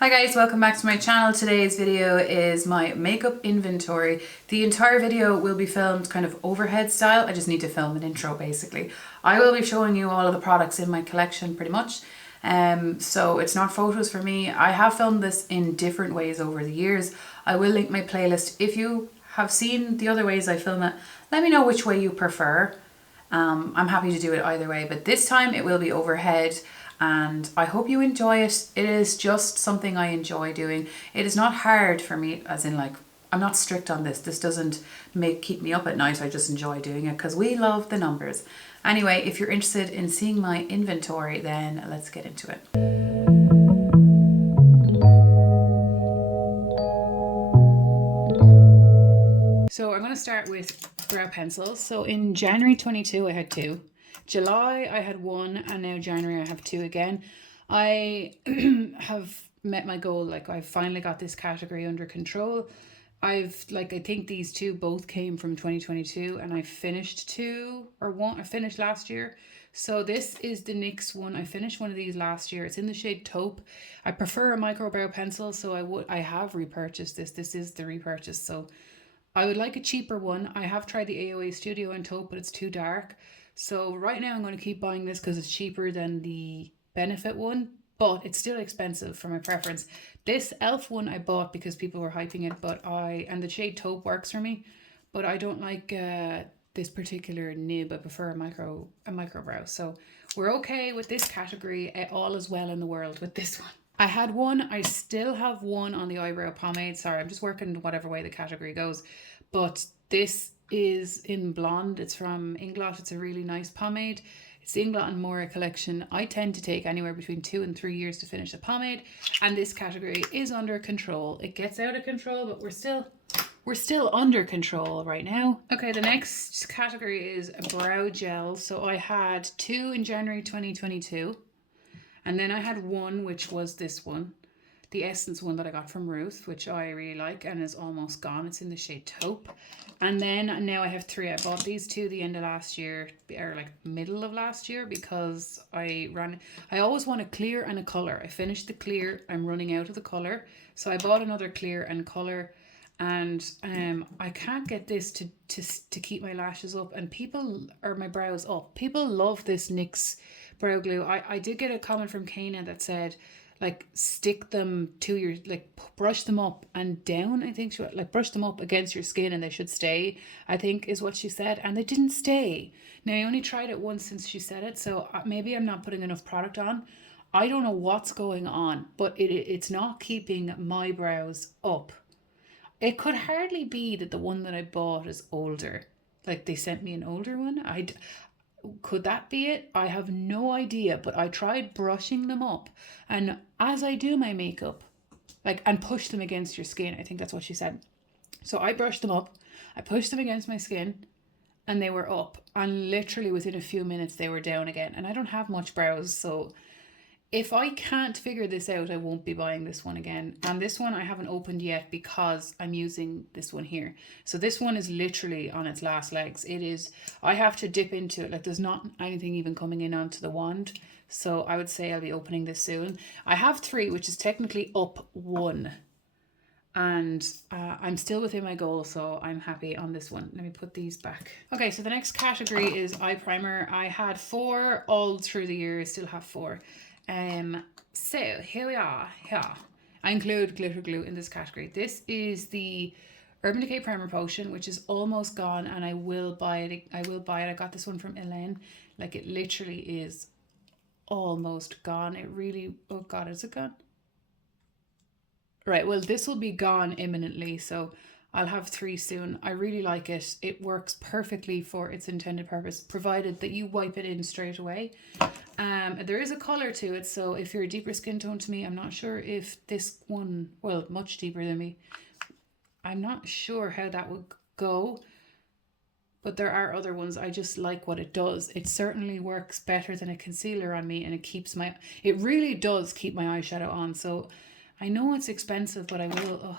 Hi guys, welcome back to my channel. Today's video is my makeup inventory. The entire video will be filmed kind of overhead style. I just need to film an intro basically. I will be showing you all of the products in my collection pretty much. So it's not photos for me. I have filmed this in different ways over the years. I will link my playlist. If you have seen the other ways I film it, let me know which way you prefer. I'm happy to do it either way, but this time it will be overhead. And I hope you enjoy it. It is just something I enjoy doing. It is not hard for me, as in like, I'm not strict on this. This doesn't keep me up at night. I just enjoy doing it because we love the numbers. Anyway, if you're interested in seeing my inventory, then let's get into it. So I'm going to start with brow pencils. So in January 22, I had two. July I had one, and now January I have two again. I have met my goal. Like, I've finally got this category under control. I think these two both came from 2022, and I finished two or one. I finished last year. So this is the NYX one. I finished one of these last year. It's in the shade Taupe. I prefer a micro brow pencil, so I have repurchased this. This is the repurchase. So I would like a cheaper one. I have tried the AOA Studio in Taupe, but it's too dark. So right now I'm going to keep buying this because it's cheaper than the Benefit one, but it's still expensive for my preference. This e.l.f. one I bought because people were hyping it, and the shade Taupe works for me, but I don't like this particular nib. I prefer a micro brow. So we're okay with this category. All is well in the world with this one. I had one. I still have one on the eyebrow pomade. Sorry, I'm just working whatever way the category goes, but this is in blonde. It's from Inglot. It's a really nice pomade. It's the Inglot and Mora collection. I tend to take anywhere between 2 and 3 years to finish a pomade, and this category is under control. It gets out of control, but we're still under control right now. Okay, the next category is brow gel. So I had two in January 2022, and then I had one, which was this one, the Essence one that I got from Ruth, which I really like and is almost gone. It's in the shade Taupe. And then now I have three. I bought these two the end of last year, or like middle of last year, because I always want a clear and a color. I finished the clear. I'm running out of the color. So I bought another clear and color, and I can't get this to keep my lashes up and my brows up. People love this NYX brow glue. I did get a comment from Kana that said, like, stick them to your, like, brush them up and down. I think she, like, brush them up against your skin and they should stay, I think is what she said. And they didn't stay. Now, I only tried it once since she said it, so maybe I'm not putting enough product on. I don't know what's going on, but it's not keeping my brows up. It could hardly be that the one that I bought is older. Like, they sent me an older one. Could that be it? I have no idea, but I tried brushing them up, and as I do my makeup, like, and push them against your skin, I think that's what she said. So I brushed them up, I pushed them against my skin, and they were up, and literally within a few minutes they were down again. And I don't have much brows, so if I can't figure this out, I won't be buying this one again. And this one I haven't opened yet because I'm using this one here. So this one is literally on its last legs. I have to dip into it. Like, there's not anything even coming in onto the wand. So I would say I'll be opening this soon. I have three, which is technically up one. And I'm still within my goal, so I'm happy on this one. Let me put these back. Okay, so the next category is eye primer. I had 4 all through the year. I still have 4. So here we are. Yeah, I include glitter glue in this category. This is the Urban Decay Primer Potion, which is almost gone, and I will buy it. I got this one from Elaine. Like, it literally is almost gone. It really, oh God, is it gone? Right, well, this will be gone imminently, so I'll have 3 soon. I really like it. It works perfectly for its intended purpose, provided that you wipe it in straight away. There is a color to it, so if you're a deeper skin tone to me, I'm not sure if this one, well, much deeper than me, I'm not sure how that would go, but there are other ones. I just like what it does. It certainly works better than a concealer on me, and it really does keep my eyeshadow on. So I know it's expensive, but I will,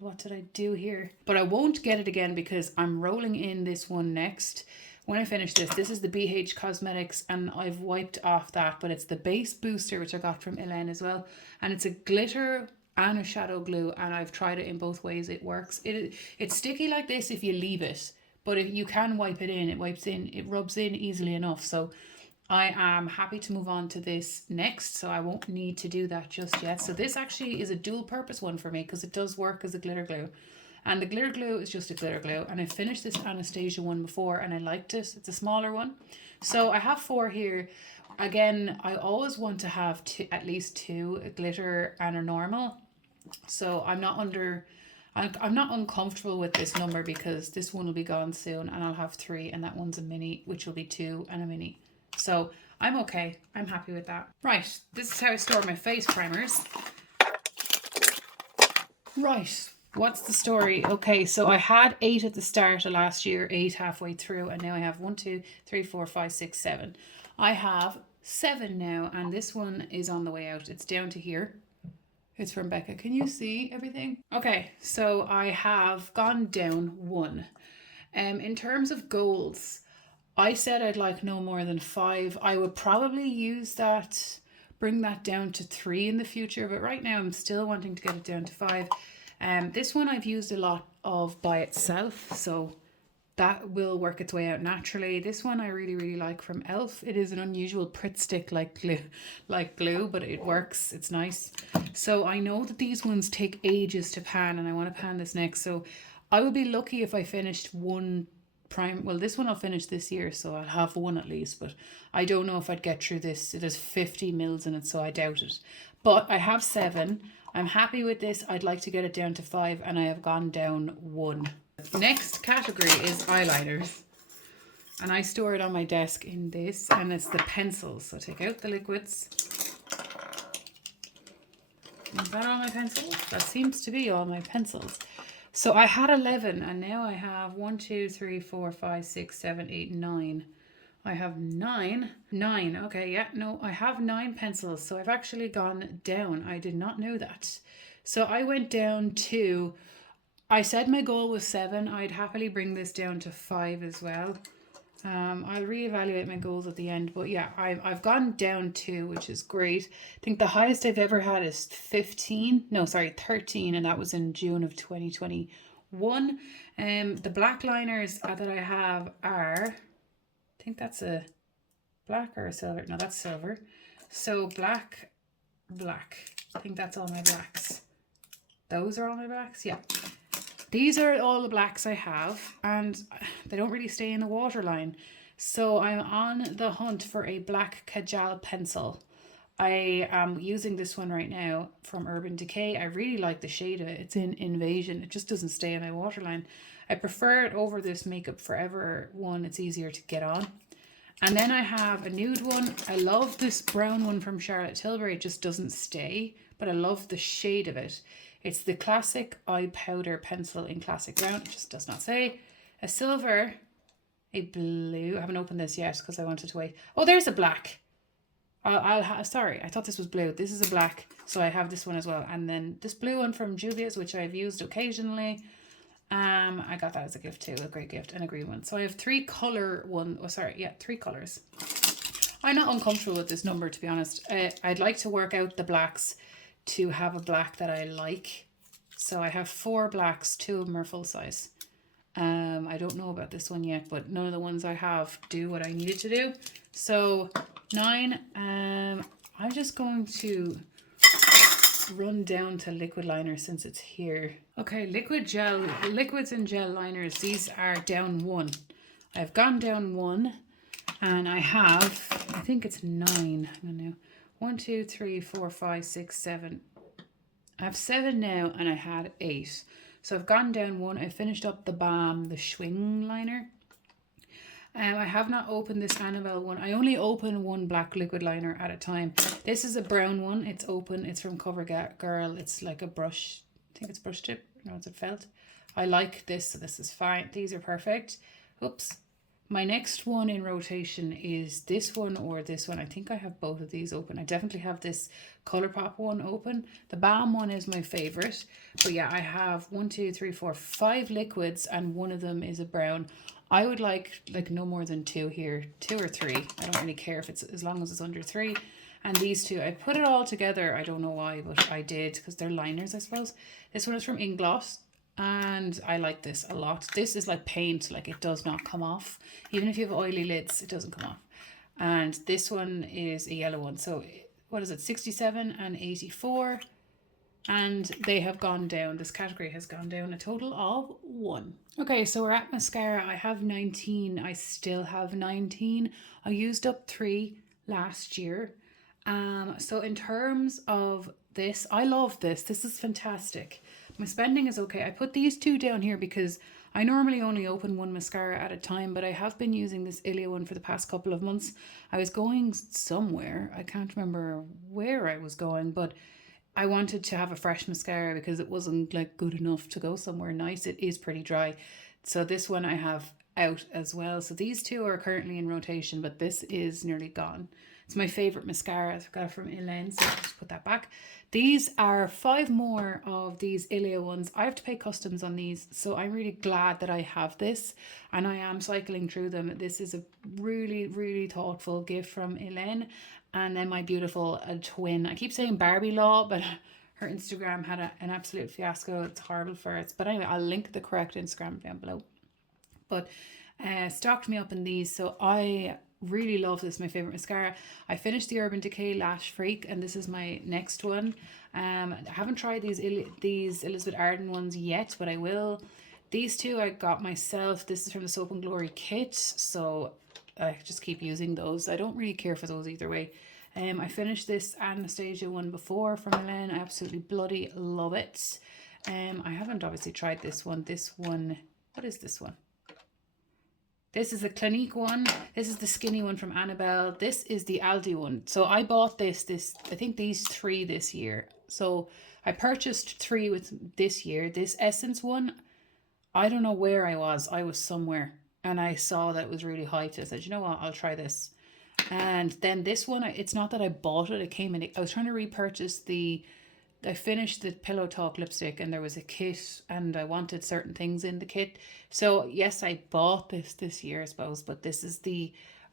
what did I do here? But I won't get it again because I'm rolling in this one next, when I finish this, this is the BH Cosmetics, and I've wiped off that, but it's the base booster, which I got from ILIA as well. And it's a glitter and a shadow glue, and I've tried it in both ways. It works. It's sticky like this if you leave it, but if you can wipe it in, it rubs in easily enough. So I am happy to move on to this next, so I won't need to do that just yet. So this actually is a dual purpose one for me because it does work as a glitter glue. And the glitter glue is just a glitter glue. And I finished this Anastasia one before and I liked it. It's a smaller one. So I have 4 here. Again, I always want to have at least 2, a glitter and a normal. So I'm not uncomfortable with this number because this one will be gone soon and I'll have 3, and that one's a mini, which will be 2 and a mini. So I'm okay. I'm happy with that. Right, this is how I store my face primers. Right, what's the story? Okay, so I had 8 at the start of last year, 8 halfway through, and now I have 1, 2, 3, 4, 5, 6, 7. I have 7 now, and this one is on the way out. It's down to here. It's from Becca. Can you see everything? Okay, so I have gone down 1. In terms of goals, I said I'd like no more than 5. I would probably use that, bring that down to 3 in the future, but right now I'm still wanting to get it down to 5. This one I've used a lot of by itself, so that will work its way out naturally. This one I really like from e.l.f. It is an unusual Pritt stick like glue, but it works. It's nice. So I know that these ones take ages to pan, and I want to pan this next. So I would be lucky if I finished 1 prime. Well, this one I'll finish this year, so I'll have 1 at least, but I don't know if I'd get through this. It has 50 mils in it, so I doubt it. But I have 7. I'm happy with this. I'd like to get it down to 5, and I have gone down 1. Next category is eyeliners, and I store it on my desk in this, and it's the pencils. So take out the liquids. Is that all my pencils? That seems to be all my pencils. So I had 11, and now I have 1, 2, 3, 4, 5, 6, 7, 8, 9. I have 9. Okay, yeah, no, I have 9 pencils. So I've actually gone down. I did not know that. So I went down to, I said my goal was 7. I'd happily bring this down to 5 as well. I'll reevaluate my goals at the end, but yeah, I've gone down 2, which is great. I think the highest I've ever had is 13, and that was in June of 2021. The black liners that I have are, I think that's a black or a silver. No, that's silver. So black. I think that's all my blacks. Those are all my blacks, yeah. These are all the blacks I have, and they don't really stay in the waterline. So I'm on the hunt for a black Kajal pencil. I am using this one right now from Urban Decay. I really like the shade of it. It's in Invasion. It just doesn't stay in my waterline. I prefer it over this Makeup Forever one. It's easier to get on. And then I have a nude one. I love this brown one from Charlotte Tilbury. It just doesn't stay, but I love the shade of it. It's the classic eye powder pencil in classic brown. It just does not say. A silver, a blue. I haven't opened this yet because I wanted to wait. Oh, there's a black. Sorry, I thought this was blue. This is a black, so I have this one as well. And then this blue one from Juvia's, which I've used occasionally. I got that as a gift too, a great gift, and a green one. So I have 3 color one. Oh, sorry, yeah, 3 colors. I'm not uncomfortable with this number, to be honest. I'd like to work out the blacks to have a black that I like. So I have 4 blacks, 2 of them are full size. I don't know about this one yet, but none of the ones I have do what I needed to do. So 9. I'm just going to run down to liquid liner since it's here. Okay, liquids and gel liners. These are down 1. I've gone down 1, and I have, I think it's 9. I don't know. 1, 2, 3, 4, 5, 6, 7. I have 7 now, and I had 8. So I've gone down 1. I finished up the balm, the Schwing liner. I have not opened this Annabelle one. I only open 1 black liquid liner at a time. This is a brown one. It's open. It's from CoverGirl. It's like a brush. I think it's brush tip. No, it's a felt. I like this, so this is fine. These are perfect. Oops. My next one in rotation is this one or this one. I think I have both of these open. I definitely have this Colourpop one open. The balm one is my favorite. But yeah, I have 1, 2, 3, 4, 5 liquids, and one of them is a brown. I would like no more than 2 here, 2 or 3. I don't really care if it's, as long as it's under 3. And these two, I put it all together. I don't know why, but I did, because they're liners, I suppose. This one is from Ingloss, and I like this a lot. This is like paint, like it does not come off. Even if you have oily lids, it doesn't come off. And this one is a yellow one. So what is it, 67 and 84. And they have gone down. This category has gone down a total of 1. Okay, so we're at mascara. I have 19. I still have 19. I used up 3 last year. So in terms of this, I love this. This is fantastic. My spending is okay. I put these 2 down here because I normally only open 1 mascara at a time, but I have been using this ILIA one for the past couple of months. I was going somewhere. I can't remember where I was going, but I wanted to have a fresh mascara because it wasn't like good enough to go somewhere nice. It is pretty dry. So this one I have out as well. So these 2 are currently in rotation, but this is nearly gone. It's my favorite mascara. I've got it from Lyons, so I'll just put that back. These are 5 more of these ILIA ones. I have to pay customs on these, so I'm really glad that I have this, and I am cycling through them. This is a really, really thoughtful gift from Elaine. And then my beautiful twin. I keep saying Barbie Law, but her Instagram had an absolute fiasco. It's horrible for it. But anyway, I'll link the correct Instagram down below. But stocked me up in these, so I really love this. My favorite mascara. I finished the Urban Decay Lash Freak, and this is my next one. I haven't tried these Elizabeth Arden ones yet, but I will. These 2 I got myself. This is from the Soap and Glory kit, so I just keep using those. I don't really care for those either way. I finished this Anastasia one before from Elaine. I absolutely bloody love it. I haven't obviously tried this one. This one, what is this one? This is the Clinique one. This is the skinny one from Annabelle. This is the Aldi one. So I bought I think these 3 this year. So I purchased 3 with this year. This Essence one, I don't know where I was. I was somewhere and I saw that it was really hyped. I said, you know what, I'll try this. And then this one, it's not that I bought it. It came in. I was trying to repurchase I finished the Pillow Talk lipstick and there was a kit and I wanted certain things in the kit. So yes, I bought this year, I suppose, but this is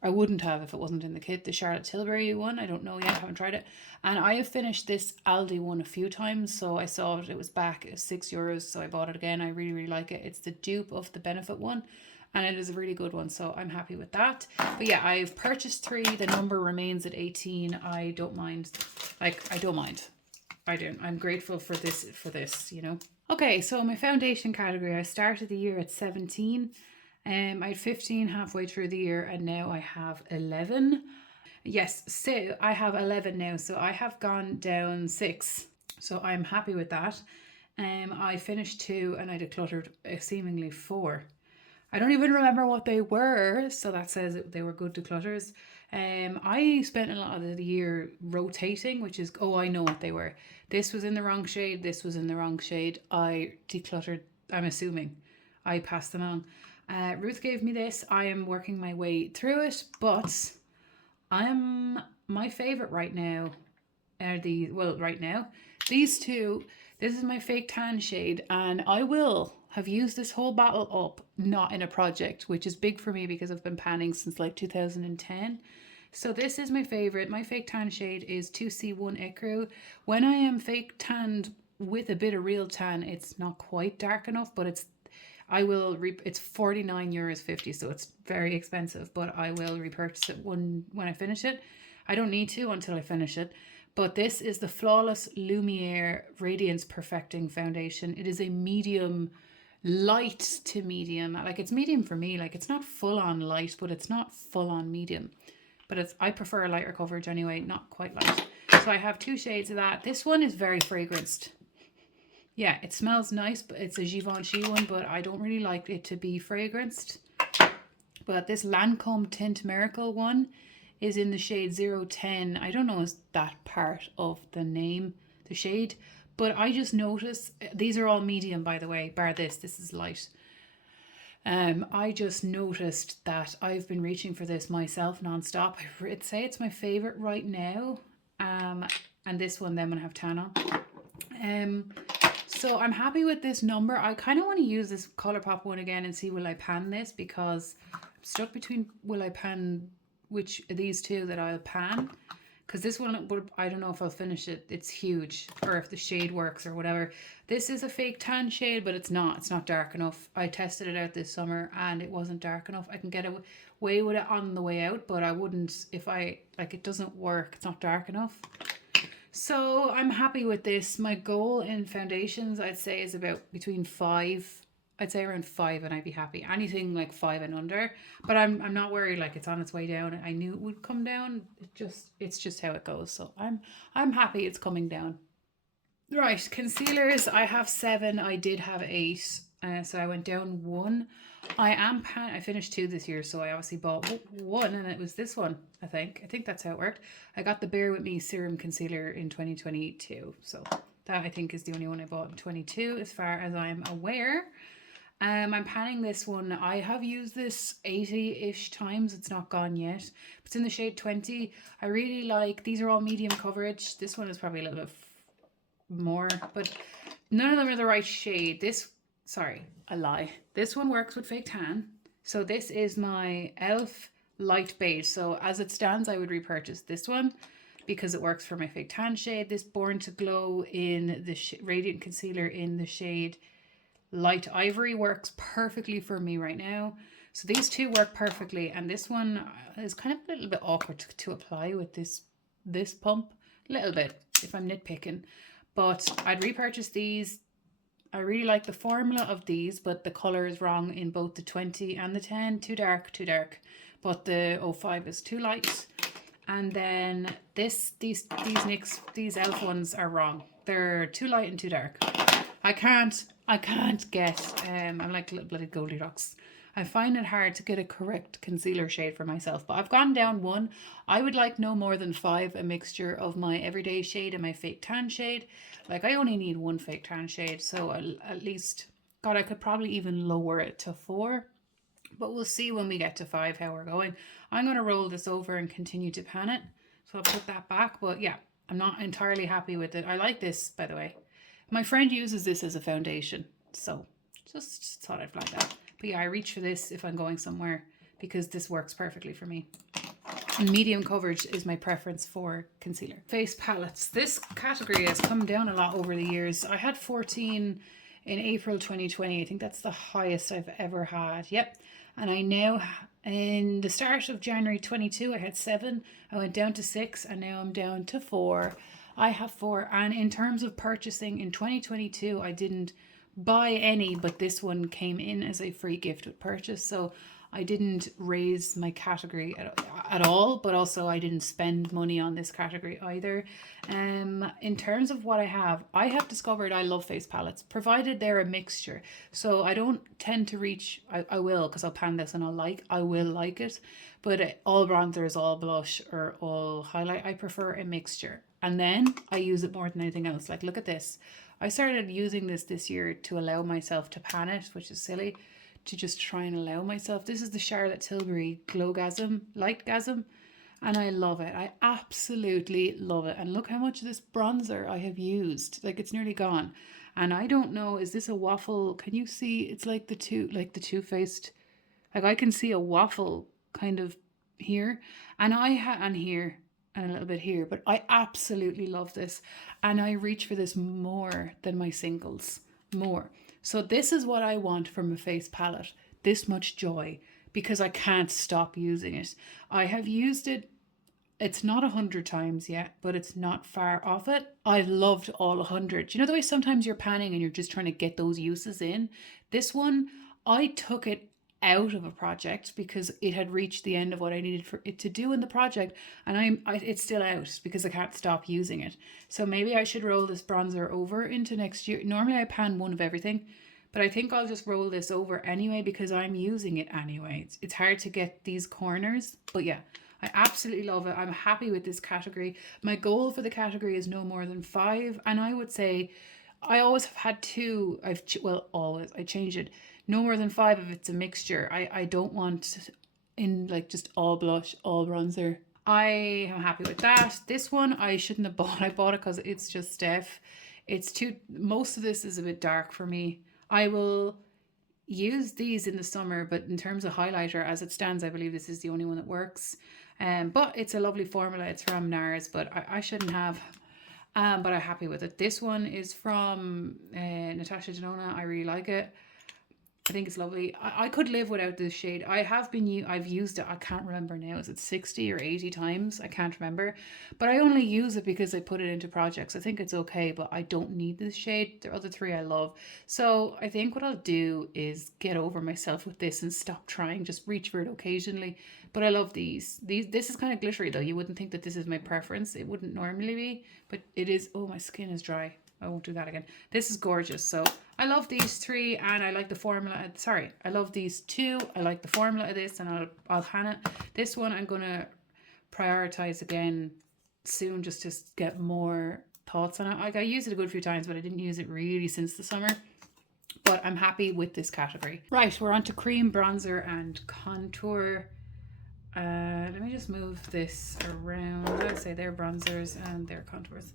I wouldn't have if it wasn't in the kit. The Charlotte Tilbury one, I don't know yet, I haven't tried it. And I have finished this Aldi one a few times, so I saw it was back, it was €6, so I bought it again. I really, really like it. It's the dupe of the Benefit one, and it is a really good one, so I'm happy with that. But yeah, I've purchased 3. The number remains at 18. I don't mind. I don't mind. I don't. I'm grateful for this, you know. Okay, so my foundation category, I started the year at 17. I had 15 halfway through the year, and now I have 11. Yes, so I have 11 now, so I have gone down 6. So I'm happy with that. I finished 2 and I decluttered seemingly 4. I don't even remember what they were, so that says they were good declutters. I spent a lot of the year rotating, which is, I know what they were. This was in the wrong shade, this was in the wrong shade. I decluttered, I'm assuming. I passed them on. Ruth gave me this. I am working my way through it, but my favorite right now are these 2. This is my fake tan shade, and I will have used this whole bottle up, not in a project, which is big for me because I've been panning since like 2010. So this is my favorite. My fake tan shade is 2C1 Ecru. When I am fake tanned with a bit of real tan, it's not quite dark enough, but it's €49.50, so it's very expensive, but I will repurchase it when I finish it. I don't need to until I finish it. But this is the Flawless Lumiere Radiance Perfecting Foundation. It is a medium, light to medium. Like, it's medium for me. Like, it's not full on light, but it's not full on medium. But I prefer a lighter coverage anyway, not quite light. So I have 2 shades of that. This one is very fragranced. Yeah, it smells nice, but it's a Givenchy one, but I don't really like it to be fragranced. But this Lancome Tint Miracle one is in the shade 010. I don't know is that part of the name, the shade, but I just noticed, these are all medium by the way, bar this is light. I just noticed that I've been reaching for this myself non-stop. I'd say it's my favorite right now. And this one then when I have tan on. So I'm happy with this number. I kind of want to use this Colourpop one again and see will I pan this, because I'm stuck between will I pan which of these two that I'll pan. Because this one, I don't know if I'll finish it. It's huge, or if the shade works or whatever. This is a fake tan shade, but it's not. It's not dark enough. I tested it out this summer and it wasn't dark enough. I can get away with it on the way out, but I wouldn't if it doesn't work. It's not dark enough. So I'm happy with this. My goal in foundations, I'd say, is about between 5. I'd say around 5 and I'd be happy. Anything like 5 and under. But I'm not worried, like it's on its way down. I knew it would come down. It's just how it goes. So I'm happy it's coming down. Right, concealers, I have 7. I did have 8. So I went down 1. I finished 2 this year, so I obviously bought 1, and it was this one, I think. I think that's how it worked. I got the Bear With Me Serum Concealer in 2022. So that I think is the only one I bought in 22 as far as I'm aware. I'm panning this one. I have used this 80-ish times. It's not gone yet. It's in the shade 20. I really like, these are all medium coverage. This one is probably a little bit more, but none of them are the right shade. Sorry, I lie. This one works with fake tan. So this is my e.l.f. light beige. So as it stands, I would repurchase this one because it works for my fake tan shade. This Born to Glow in the Radiant Concealer in the shade Light Ivory works perfectly for me right now. So these two work perfectly, and this one is kind of a little bit awkward to apply with this pump. A little bit, if I'm nitpicking. But I'd repurchase these. I really like the formula of these, but the colour is wrong in both the 20 and the 10. Too dark, too dark. But the 05 is too light. And then these NYX, these e.l.f. ones are wrong. They're too light and too dark. I can't get, I'm like little bloody Goldilocks. I find it hard to get a correct concealer shade for myself, but I've gone down 1. I would like no more than 5, a mixture of my everyday shade and my fake tan shade. Like I only need 1 fake tan shade, so at least, God, I could probably even lower it to 4, but we'll see when we get to 5 how we're going. I'm going to roll this over and continue to pan it, so I'll put that back, but yeah, I'm not entirely happy with it. I like this, by the way. My friend uses this as a foundation, so just thought I'd flag that. But yeah, I reach for this if I'm going somewhere because this works perfectly for me. And medium coverage is my preference for concealer. Face palettes. This category has come down a lot over the years. I had 14 in April 2020. I think that's the highest I've ever had. Yep. And I now, in the start of January 22, I had 7. I went down to 6 and now I'm down to 4. I have 4, and in terms of purchasing in 2022, I didn't buy any, but this one came in as a free gift with purchase, so I didn't raise my category at all, but also I didn't spend money on this category either. In terms of what I have discovered I love face palettes, provided they're a mixture. So I don't tend to reach, I will, because I'll pan this and I will like it, but all bronzers, all blush, or all highlight, I prefer a mixture. And then I use it more than anything else. Like, look at this. I started using this year to allow myself to pan it, which is silly, to just try and allow myself. This is the Charlotte Tilbury Glowgasm, Lightgasm, and I love it. I absolutely love it. And look how much of this bronzer I have used. Like, it's nearly gone. And I don't know, is this a waffle? Can you see? It's like the Too Faced. Like, I can see a waffle kind of here, and here, and a little bit here, but I absolutely love this, and I reach for this more than my singles, more. So this is what I want from a face palette, this much joy, because I can't stop using it. I have used it, it's not 100 times yet, but it's not far off it. I've loved all 100. You know the way sometimes you're panning and you're just trying to get those uses in? This one, I took it out of a project because it had reached the end of what I needed for it to do in the project, and it's still out because I can't stop using it. So maybe I should roll this bronzer over into next year. Normally I pan 1 of everything, but I think I'll just roll this over anyway because I'm using it anyway. It's hard to get these corners, but yeah, I absolutely love it. I'm happy with this category. My goal for the category is no more than 5, and I would say I always have had 2. I change it. No more than 5 if it's a mixture. I don't want in like just all blush, all bronzer. I am happy with that. This one I shouldn't have bought. I bought it because it's just Steph. most of this is a bit dark for me. I will use these in the summer, but in terms of highlighter, as it stands, I believe this is the only one that works. But it's a lovely formula. It's from NARS, but I shouldn't have. But I'm happy with it. This one is from Natasha Denona. I really like it. I think it's lovely. I could live without this shade. I've used it, I can't remember now. Is it 60 or 80 times? I can't remember. But I only use it because I put it into projects. I think it's okay, but I don't need this shade. The other three I love. So I think what I'll do is get over myself with this and stop trying. Just reach for it occasionally. But I love these. This is kind of glittery though. You wouldn't think that this is my preference. It wouldn't normally be, but it is. Oh, my skin is dry. I won't do that again. This is gorgeous. So I love these three, and I like the formula. Sorry, I love these two. I like the formula of this, and I'll hand it. This one I'm going to prioritize again soon, just to get more thoughts on it. Like, I used it a good few times, but I didn't use it really since the summer. But I'm happy with this category. Right, we're on to cream, bronzer, and contour. Let me just move this around. I'd say they're bronzers and they're contours.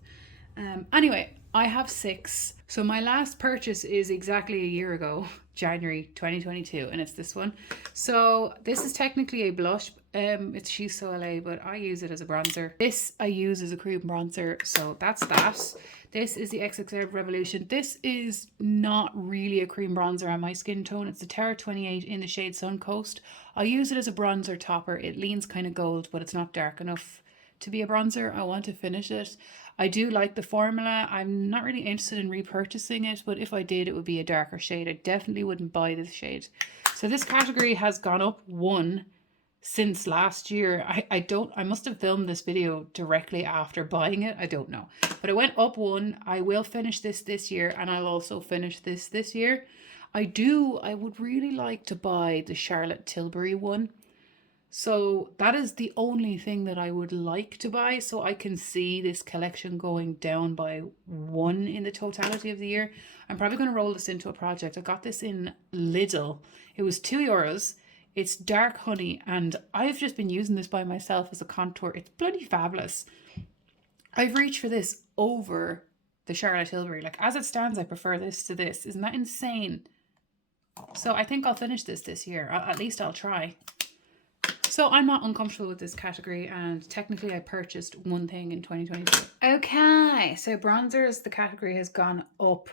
Anyway, I have 6. So my last purchase is exactly a year ago, January 2022, and it's this one. So this is technically a blush. It's Shein Soleil, but I use it as a bronzer. This I use as a cream bronzer, so that's that. This is the XXL Revolution. This is not really a cream bronzer on my skin tone. It's the Terra 28 in the shade Suncoast. I use it as a bronzer topper. It leans kind of gold, but it's not dark enough to be a bronzer. I want to finish it. I do like the formula. I'm not really interested in repurchasing it, but if I did, it would be a darker shade. I definitely wouldn't buy this shade. So this category has gone up 1 since last year. I must have filmed this video directly after buying it. I don't know, but it went up 1. I will finish this year, and I'll also finish this year. I would really like to buy the Charlotte Tilbury one. So that is the only thing that I would like to buy, so I can see this collection going down by 1 in the totality of the year. I'm probably going to roll this into a project. I got this in Lidl. It was €2. It's dark honey, and I've just been using this by myself as a contour. It's bloody fabulous. I've reached for this over the Charlotte Tilbury. Like, as it stands, I prefer this to this. Isn't that insane? So I think I'll finish this year. At least I'll try. So I'm not uncomfortable with this category, and technically I purchased one thing in 2022. Okay, so bronzers, the category has gone up.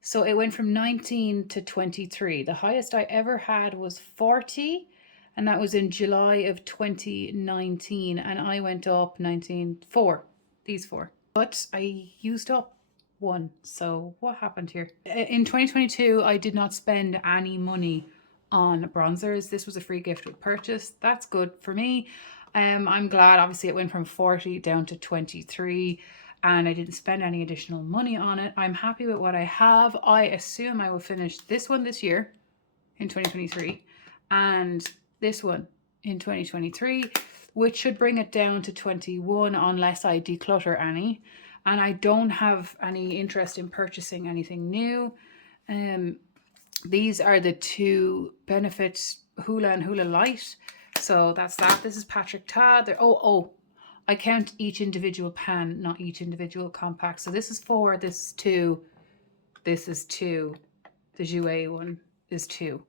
So it went from 19 to 23. The highest I ever had was 40, and that was in July of 2019, and I went up 4, these 4. But I used up 1, so what happened here? In 2022, I did not spend any money on bronzers. This was a free gift with purchase. That's good for me. I'm glad. Obviously it went from 40 down to 23, and I didn't spend any additional money on it. I'm happy with what I have. I assume I will finish this one this year in 2023, and this one in 2023, which should bring it down to 21 unless I declutter any, and I don't have any interest in purchasing anything new. These are the 2 Benefit Hoola and Hoola Light. So that's that. This is Patrick Ta. I count each individual pan, not each individual compact. So this is 4, this is 2, this is 2. The Jouer one is 2,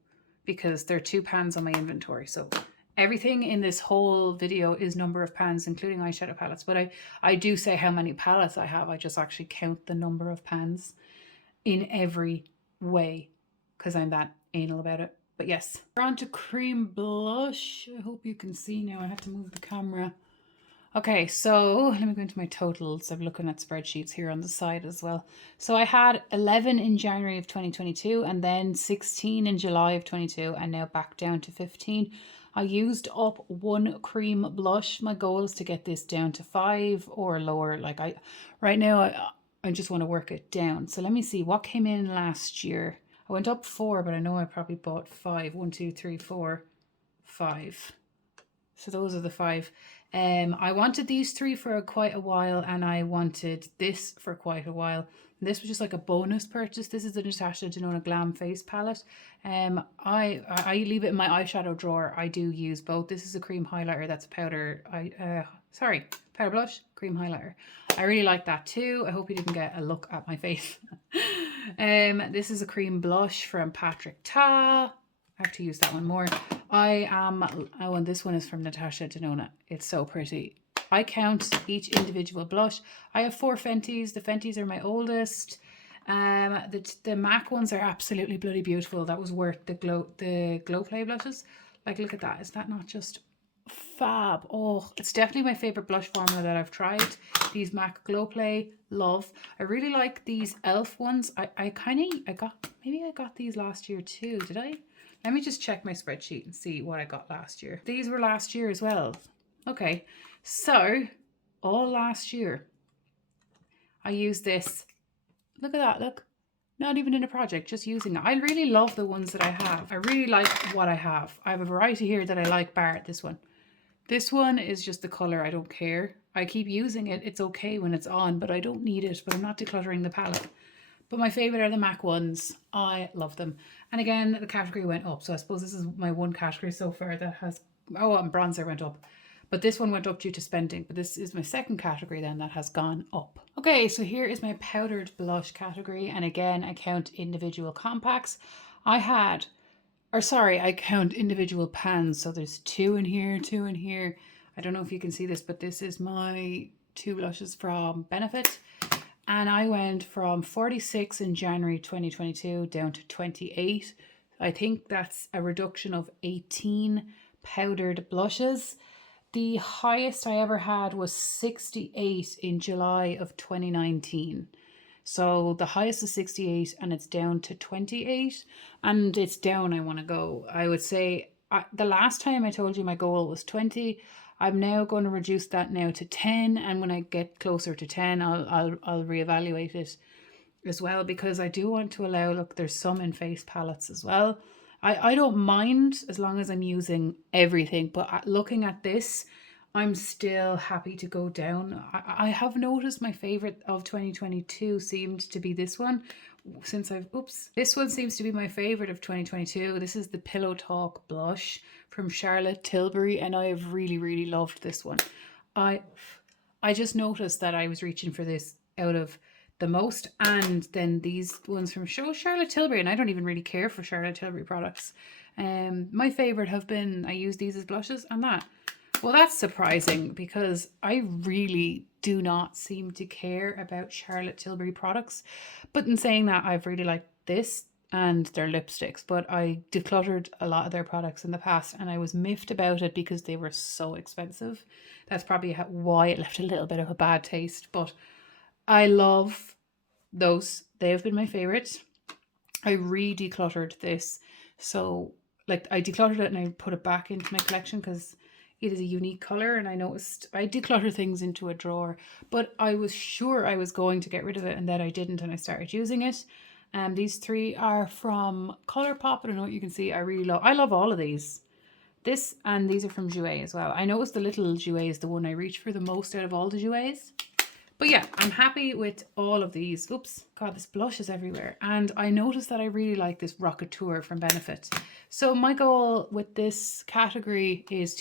because there are 2 pans on my inventory. So everything in this whole video is number of pans, including eyeshadow palettes. But I do say how many palettes I have. I just actually count the number of pans in every way, because I'm that anal about it. But yes, we're on to cream blush. I hope you can see now. I have to move the camera. Okay, so let me go into my totals. I'm looking at spreadsheets here on the side as well. So I had 11 in January of 2022, and then 16 in July of 22, and now back down to 15. I used up 1 cream blush. My goal is to get this down to 5 or lower. Like, right now I just want to work it down. So let me see what came in last year. I went up 4, but I know I probably bought 5. 1, 2, 3, 4, 5. So those are the 5. I wanted these 3 for quite a while, and I wanted this for quite a while. And this was just like a bonus purchase. This is the Natasha Denona Glam Face Palette. I leave it in my eyeshadow drawer. I do use both. This is a cream highlighter. That's a powder powder blush, cream highlighter. I really like that too. I hope you didn't get a look at my face. This is a cream blush from Patrick Ta. I have to use that one more. And this one is from Natasha Denona. It's so pretty. I count each individual blush. I have 4 Fenties. The Fenties are my oldest. The MAC ones are absolutely bloody beautiful. That was worth the Glow Play blushes. Like, look at that. Is that not just fab? Oh, it's definitely my favorite blush formula that I've tried. These MAC Glow Play, love. I really like these e.l.f. ones. I got these last year too. Did I? Let me just check my spreadsheet and see what I got last year. These were last year as well. Okay, so all last year I used this. Look at that, look. Not even in a project, just using it. I really love the ones that I have. I really like what I have. I have a variety here that I like, bar this one. This one is just the color, I don't care. I keep using it, it's okay when it's on, but I don't need it, but I'm not decluttering the palette. But my favorite are the MAC ones. I love them. And again, the category went up. So I suppose this is my one category so far that has, oh, and bronzer went up. But this one went up due to spending. But this is my second category then that has gone up. Okay, so here is my powdered blush category. And again, I count individual compacts. I count individual pans. So there's 2 in here, 2 in here. I don't know if you can see this, but this is my 2 blushes from Benefit. And I went from 46 in January 2022 down to 28. I think that's a reduction of 18 powdered blushes. The highest I ever had was 68 in July of 2019. So the highest is 68 and it's down to 28. And it's down, I want to go. I would say the last time I told you my goal was 20. I'm now going to reduce that now to 10, and when I get closer to 10, I'll reevaluate it as well, because I do want to allow, look, there's some in face palettes as well. I don't mind as long as I'm using everything, but looking at this, I'm still happy to go down. I have noticed my favorite of 2022 seemed to be this one. This one seems to be my favorite of 2022. This is the Pillow Talk blush from Charlotte Tilbury, and I have really, really loved this one. I just noticed that I was reaching for this out of the most, and then these ones from Charlotte Tilbury, and I don't even really care for Charlotte Tilbury products. My favorite have been, I use these as blushes, and that. Well, that's surprising because I really do not seem to care about Charlotte Tilbury products. But in saying that, I've really liked this and their lipsticks, but I decluttered a lot of their products in the past and I was miffed about it because they were so expensive. That's probably why it left a little bit of a bad taste, but I love those. They have been my favorite. I re-decluttered this. So like I decluttered it and I put it back into my collection because it is a unique color, and I noticed I declutter things into a drawer, but I was sure I was going to get rid of it and then I didn't, and I started using it. These 3 are from Colourpop. I don't know what you can see. I love all of these. This and these are from Jouer as well. I noticed the little Jouer is the one I reach for the most out of all the Jouers. But yeah, I'm happy with all of these. Oops, God, this blush is everywhere. And I noticed that I really like this Rocketeur from Benefit. So my goal with this category is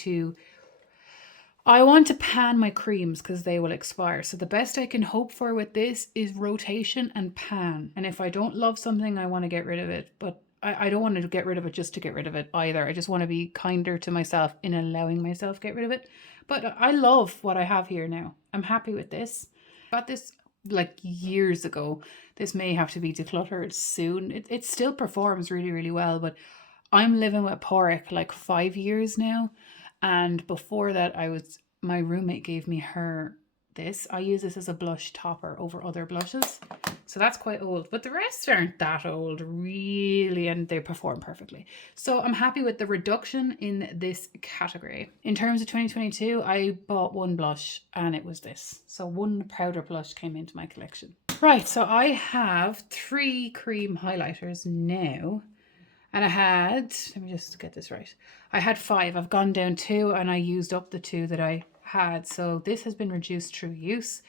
I want to pan my creams because they will expire. So the best I can hope for with this is rotation and pan. And if I don't love something, I want to get rid of it. But I don't want to get rid of it just to get rid of it either. I just want to be kinder to myself in allowing myself to get rid of it. But I love what I have here now. I'm happy with this. Got this like years ago. This may have to be decluttered soon. It still performs really, really well, but I'm living with Porrick like 5 years now. And before that, my roommate gave me this. I use this as a blush topper over other blushes. So that's quite old, but the rest aren't that old really, and they perform perfectly. So I'm happy with the reduction in this category. In terms of 2022, I bought 1 blush and it was this. So 1 powder blush came into my collection. Right, so I have 3 cream highlighters now. And I had, let me just get this right. I had 5. I've gone down 2 and I used up the 2 that I had. So this has been reduced through use.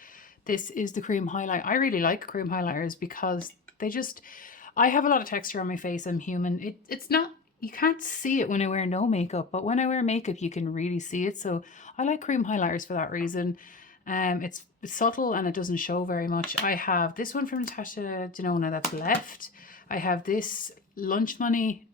This is the cream highlight. I really like cream highlighters because I have a lot of texture on my face. I'm human. It's not, you can't see it when I wear no makeup, but when I wear makeup, you can really see it. So I like cream highlighters for that reason. It's subtle and it doesn't show very much. I have this one from Natasha Denona that's left. I have this Lunch Money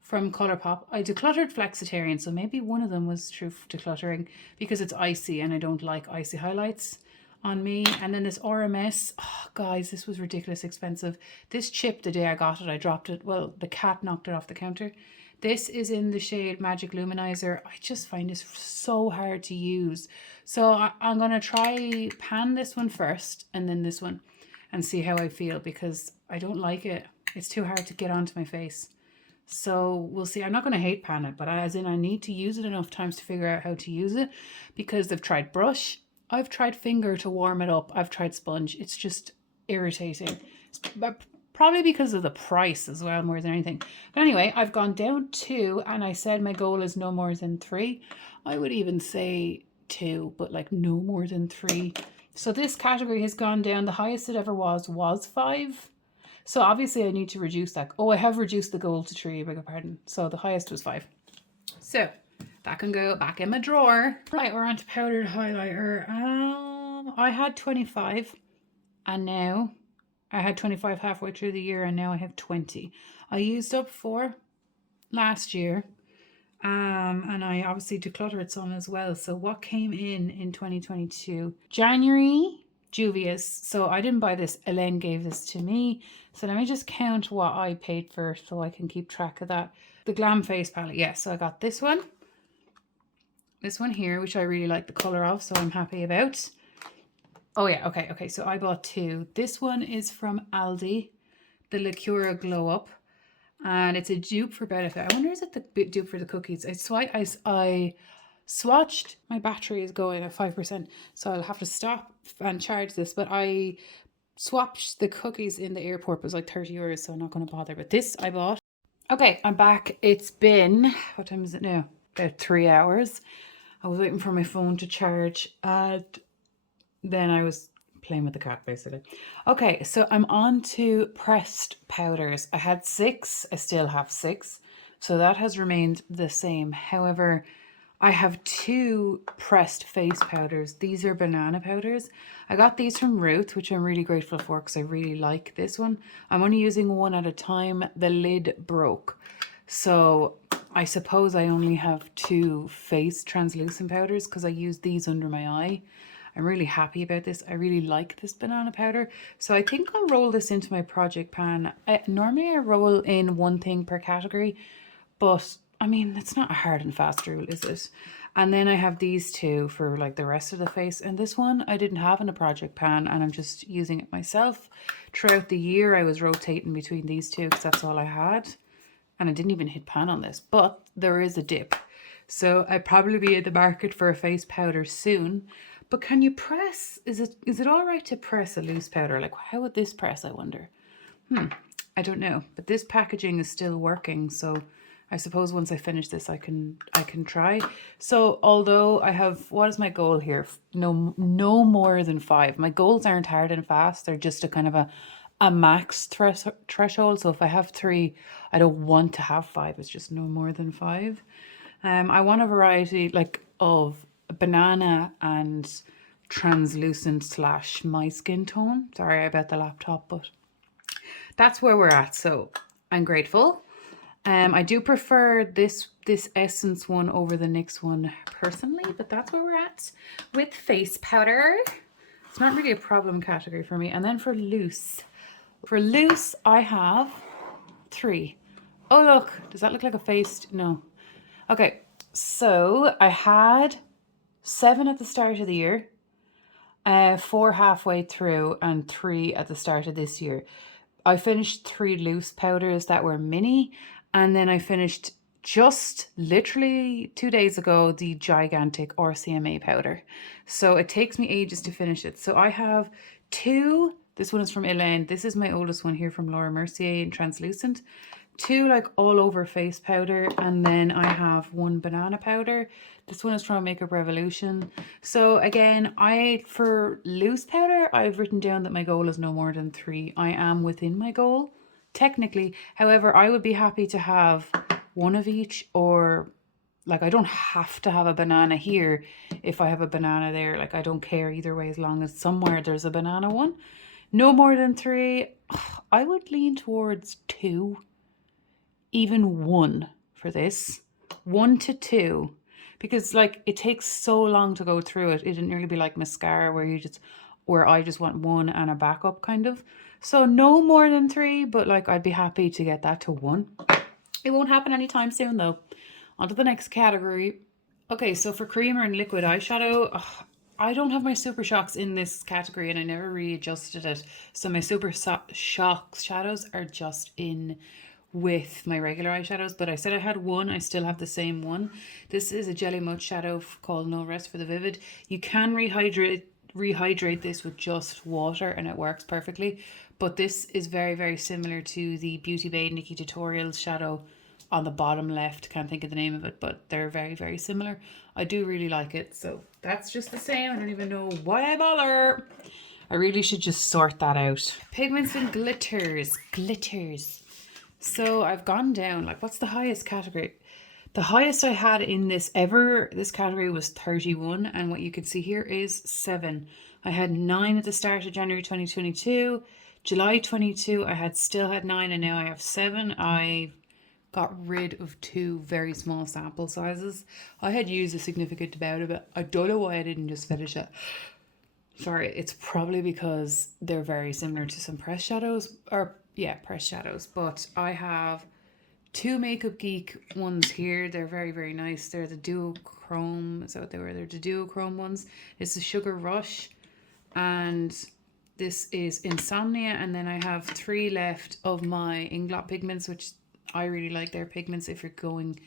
from Colourpop. I decluttered Flexitarian, so maybe one of them was true decluttering because it's icy and I don't like icy highlights on me. And then this RMS, oh guys, this was ridiculous expensive. This chip, the day I got it, I dropped it. Well, the cat knocked it off the counter. This is in the shade Magic Luminizer. I just find this so hard to use. So I'm going to try pan this one first and then this one and see how I feel because I don't like it. It's too hard to get onto my face. So we'll see. I'm not going to hate pan it, but as in I need to use it enough times to figure out how to use it because I've tried brush. I've tried finger to warm it up. I've tried sponge. It's just irritating. Probably because of the price as well, more than anything. But anyway, I've gone down 2 and I said my goal is no more than 3. I would even say 2, but like no more than 3. So this category has gone down. The highest it ever was 5. So obviously I need to reduce that. Oh, I have reduced the goal to 3, I beg your pardon. So the highest was 5. So that can go back in my drawer. Right, we're on to powdered highlighter. I had 25 and now I had 25 halfway through the year and now I have 20. I used up 4 last year and I obviously decluttered some as well. So what came in 2022? January, Juvia's. So I didn't buy this. Elaine gave this to me. So let me just count what I paid for so I can keep track of that. The Glam Face Palette. Yeah, so I got this one. This one here, which I really like the colour of, so I'm happy about. Oh yeah, okay. So I bought 2. This one is from Aldi, the Lacura Glow Up. And it's a dupe for Benefit. I wonder, is it the dupe for the cookies? I swatched, my battery is going at 5%, so I'll have to stop and charge this. But I swapped the cookies in the airport. It was like 30 euros, so I'm not going to bother. But this I bought. Okay, I'm back. It's been, what time is it now? About 3 hours. I was waiting for my phone to charge and then I was playing with the cat basically. Okay, so I'm on to pressed powders. I had 6, I still have 6. So that has remained the same. However, I have 2 pressed face powders. These are banana powders. I got these from Ruth, which I'm really grateful for because I really like this one. I'm only using one at a time. The lid broke. So I suppose I only have 2 face translucent powders because I use these under my eye. I'm really happy about this. I really like this banana powder. So I think I'll roll this into my project pan. Normally I roll in 1 thing per category, but I mean, it's not a hard and fast rule, is it? And then I have these 2 for like the rest of the face. And this one I didn't have in a project pan and I'm just using it myself. Throughout the year I was rotating between these 2 because that's all I had. And I didn't even hit pan on this, but there is a dip. So I'd probably be in the market for a face powder soon. But can you press, is it all right to press a loose powder? Like how would this press, I wonder? I don't know. But this packaging is still working, so I suppose once I finish this I can try. So although I have, what is my goal here? No more than 5. My goals aren't hard and fast, they're just a kind of a max threshold. So if I have 3, I don't want to have 5. It's just no more than 5. I want a variety like of banana and translucent / my skin tone. Sorry about the laptop, but that's where we're at. So I'm grateful. I do prefer this Essence one over the NYX one personally, but that's where we're at with face powder. It's not really a problem category for me. And then for loose I have 3. Oh look, does that look like a face? No. Okay, so I had 7 at the start of the year, 4 halfway through, and 3 at the start of this year. I finished 3 loose powders that were mini, and then I finished just literally 2 days ago the gigantic RCMA powder. So it takes me ages to finish it. So I have 2, this one is from Elaine. This is my oldest one here from Laura Mercier in translucent. 2 like all over face powder, and then I have 1 banana powder. This one is from Makeup Revolution. So again, for loose powder, I've written down that my goal is no more than 3. I am within my goal, technically. However, I would be happy to have 1 of each or like I don't have to have a banana here if I have a banana there. Like I don't care either way as long as somewhere there's a banana one. No more than 3. I would lean towards 2, even 1 for this. 1 to 2. Because like it takes so long to go through it. It didn't really be like mascara where I just want 1 and a backup kind of. So no more than 3, but like I'd be happy to get that to 1. It won't happen anytime soon though. On to the next category. Okay, so for creamer and liquid eyeshadow, I don't have my Super Shocks in this category and I never readjusted it. So my Super Shocks shadows are just in with my regular eyeshadows, but I said I had 1. I still have the same one. This is a Jelly Mud shadow called No Rest for the Vivid. You can rehydrate this with just water and it works perfectly, but this is very, very similar to the Beauty Bay Nikki Tutorials shadow on the bottom left. Can't think of the name of it, but they're very, very similar. I do really like it, so that's just the same. I don't even know why I bother. I really should just sort that out. Pigments and glitters. So I've gone down, like what's the highest category? The highest I had in this category was 31, and what you can see here is 7. I had 9 at the start of January 2022. July 22 I still had 9, and now I have 7. I got rid of 2 very small sample sizes. I had used a significant amount of it. I don't know why I didn't just finish it. Sorry, it's probably because they're very similar to some pressed shadows, pressed shadows, but I have 2 Makeup Geek ones here. They're very, very nice. They're the duochrome, is that what they were? They're the duochrome ones. It's the Sugar Rush, and this is Insomnia, and then I have 3 left of my Inglot pigments, which I really like their pigments if you're going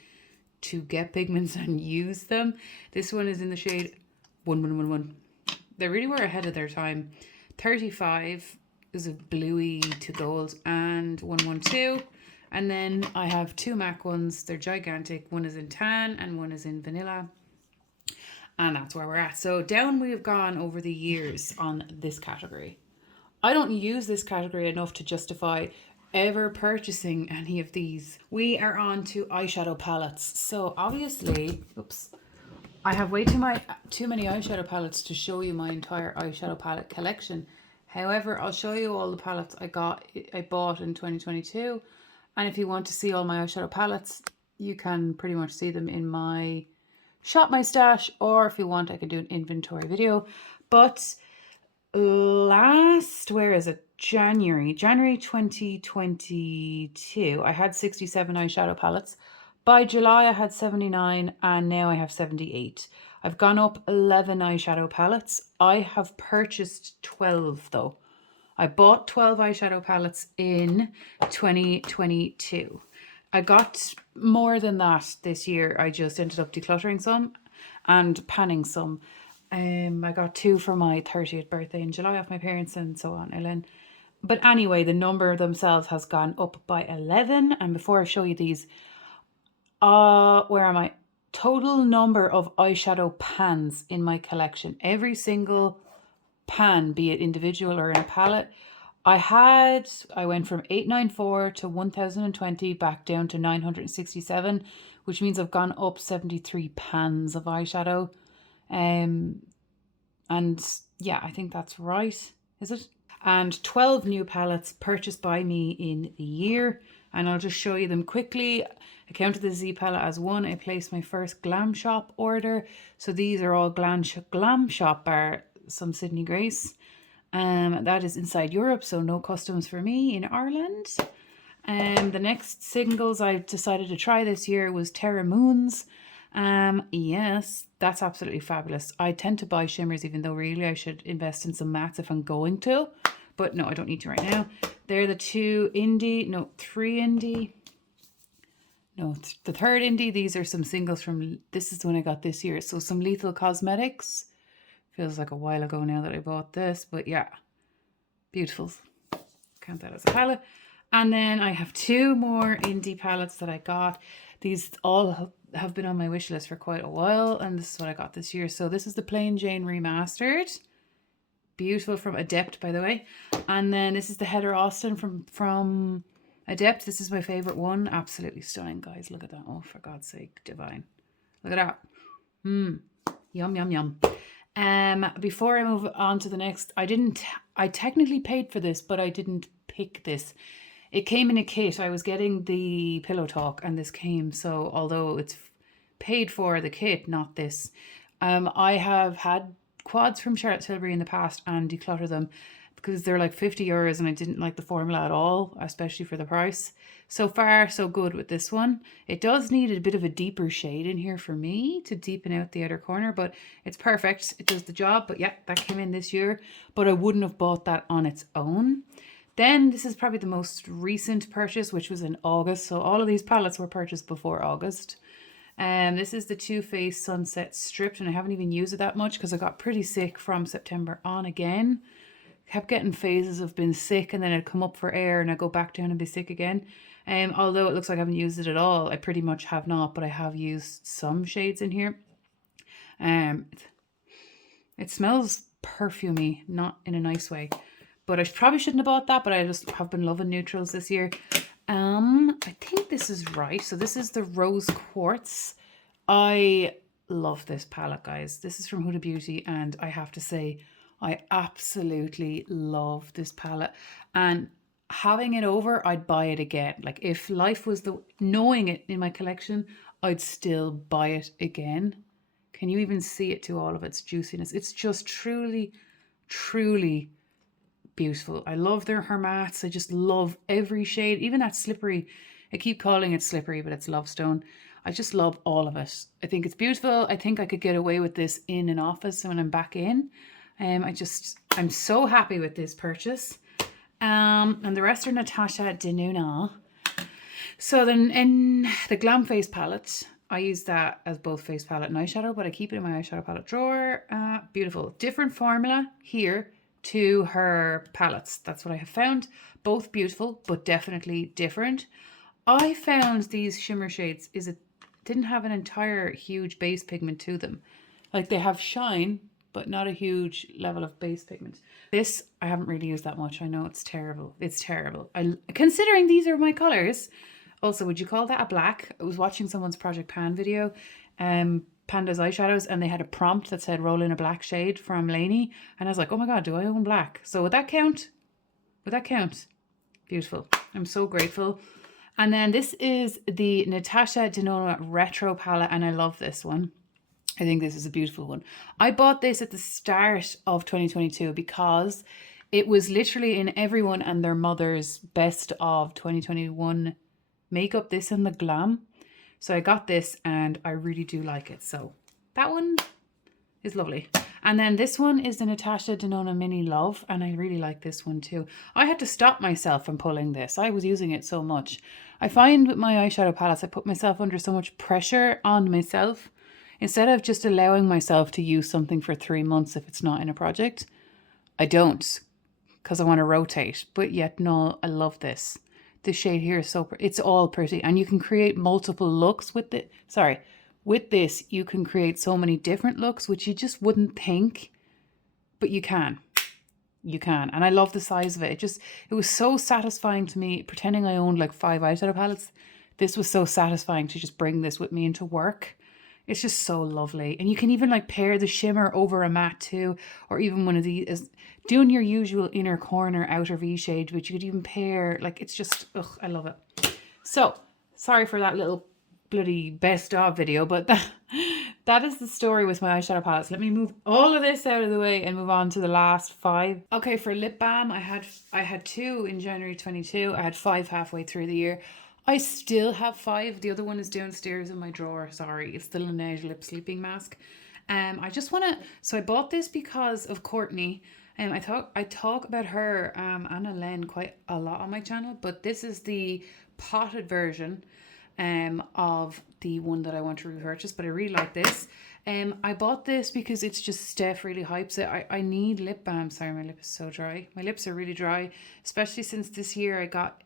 to get pigments and use them. This one is in the shade 1111. They really were ahead of their time. 35 is a bluey to gold, and 112. And then I have 2 MAC ones. They're gigantic. One is in tan and one is in vanilla. And that's where we're at. So down we've gone over the years on this category. I don't use this category enough to justify ever purchasing any of these. We are on to eyeshadow palettes. So obviously, I have way too many eyeshadow palettes to show you my entire eyeshadow palette collection. However, I'll show you all the palettes I bought in 2022. And if you want to see all my eyeshadow palettes, you can pretty much see them in my Shop My Stash, or if you want, I can do an inventory video. But January 2022, I had 67 eyeshadow palettes. By July, I had 79, and now I have 78. I've gone up 11 eyeshadow palettes. I have purchased 12 though. I bought 12 eyeshadow palettes in 2022. I got more than that this year. I just ended up decluttering some and panning some. I got 2 for my 30th birthday in July off my parents and so on, Ellen. But anyway, the number themselves has gone up by 11. And before I show you these, where am I? Total number of eyeshadow pans in my collection. Every single pan, be it individual or in a palette, I went from 894 to 1020, back down to 967, which means I've gone up 73 pans of eyeshadow. And yeah, I think that's right, is it? And 12 new palettes purchased by me in the year, and I'll just show you them quickly. I counted the Z palette as 1. I placed my first Glam Shop order. So these are all Glam Shop bar some Sydney Grace. That is inside Europe, so no customs for me in Ireland. And the next singles I decided to try this year was Terra Moons. Yes, that's absolutely fabulous. I tend to buy shimmers, even though really I should invest in some mattes if I'm going to. But no, I don't need to right now. They're the 3 indie. No, the 3rd indie. These are some singles from, this is the one I got this year. So some Lethal Cosmetics. Feels like a while ago now that I bought this, but yeah, beautiful. Count that as a palette. And then I have 2 more indie palettes that I got. These all have been on my wish list for quite a while, and this is what I got this year. So this is the Plain Jane Remastered. Beautiful, from Adept, by the way. And then this is the Heather Austin from Adept. This is my favorite one. Absolutely stunning, guys. Look at that. Oh, for God's sake, divine. Look at that. Yum, yum, yum. Before I move on to the next, I technically paid for this, but I didn't pick this. It came in a kit. I was getting the Pillow Talk and this came. So although it's paid for the kit, not this. I have had quads from Charlotte Tilbury in the past and declutter them because they're like €50 and I didn't like the formula at all, especially for the price. So far, so good with this one. It does need a bit of a deeper shade in here for me to deepen out the outer corner, but it's perfect. It does the job. But yeah, that came in this year, but I wouldn't have bought that on its own. Then this is probably the most recent purchase, which was in August. So all of these palettes were purchased before August. This is the Too Faced Sunset Stripped, and I haven't even used it that much because I got pretty sick from September on again. Kept getting phases of being sick and then I'd come up for air and I'd go back down and be sick again. Although it looks like I haven't used it at all, I pretty much have not, but I have used some shades in here. It smells perfumey, not in a nice way. But I probably shouldn't have bought that, but I just have been loving neutrals this year. I think this is right. So this is the Rose Quartz. I love this palette, guys. This is from Huda Beauty, and I have to say, I absolutely love this palette. And having it over, I'd buy it again. Like if life was knowing it in my collection, I'd still buy it again. Can you even see it to all of its juiciness? It's just truly, truly beautiful. I love her mattes. I just love every shade, even that slippery. I keep calling it slippery, but it's Love Stone. I just love all of it. I think it's beautiful. I think I could get away with this in an office when I'm back in. I'm so happy with this purchase. And the rest are Natasha Denona. So then in the Glam Face palette, I use that as both face palette and eyeshadow, but I keep it in my eyeshadow palette drawer. Beautiful. Different formula here to her palettes. That's what I have found. Both beautiful, but definitely different. I found these shimmer shades didn't have an entire huge base pigment to them. Like they have shine, but not a huge level of base pigment. This, I haven't really used that much. I know it's terrible. It's terrible. Considering these are my colors. Also, would you call that a black? I was watching someone's Project Pan video, Panda's eyeshadows, and they had a prompt that said roll in a black shade from Lainey. And I was like, oh my God, do I own black? So would that count? Would that count? Beautiful. I'm so grateful. And then this is the Natasha Denona Retro palette, and I love this one. I think this is a beautiful one. I bought this at the start of 2022 because it was literally in everyone and their mother's best of 2021 makeup, this and the glam. So I got this and I really do like it. So that one is lovely. And then this one is the Natasha Denona Mini Love, and I really like this one too. I had to stop myself from pulling this. I was using it so much. I find with my eyeshadow palettes, I put myself under so much pressure on myself. Instead of just allowing myself to use something for 3 months if it's not in a project, I don't, because I want to rotate. But yet, no, I love this. This shade here is so pretty. It's all pretty, and you can create multiple looks with it. Sorry, with this, you can create so many different looks, which you just wouldn't think, but you can. You can, and I love the size of it. It was so satisfying to me, pretending I owned like 5 eyeshadow palettes. This was so satisfying to just bring this with me into work. It's just so lovely. And you can even like pair the shimmer over a matte too, or even one of these, doing your usual inner corner outer V shade, which you could even pair, like it's just, ugh, I love it. So, sorry for that little bloody best of video, but that is the story with my eyeshadow palettes. Let me move all of this out of the way and move on to the last 5. Okay, for lip balm, I had 2 in January 22. I had 5 halfway through the year. I still have 5. The other one is downstairs in my drawer. Sorry, it's the Laneige Lip Sleeping Mask. I just want to... So I bought this because of Courtney. I talk about her, Anna Len, quite a lot on my channel. But this is the potted version of the one that I want to repurchase. But I really like this. I bought this because it's just Steph really hypes it. I need lip balm. Sorry, my lip is so dry. My lips are really dry. Especially since this year I got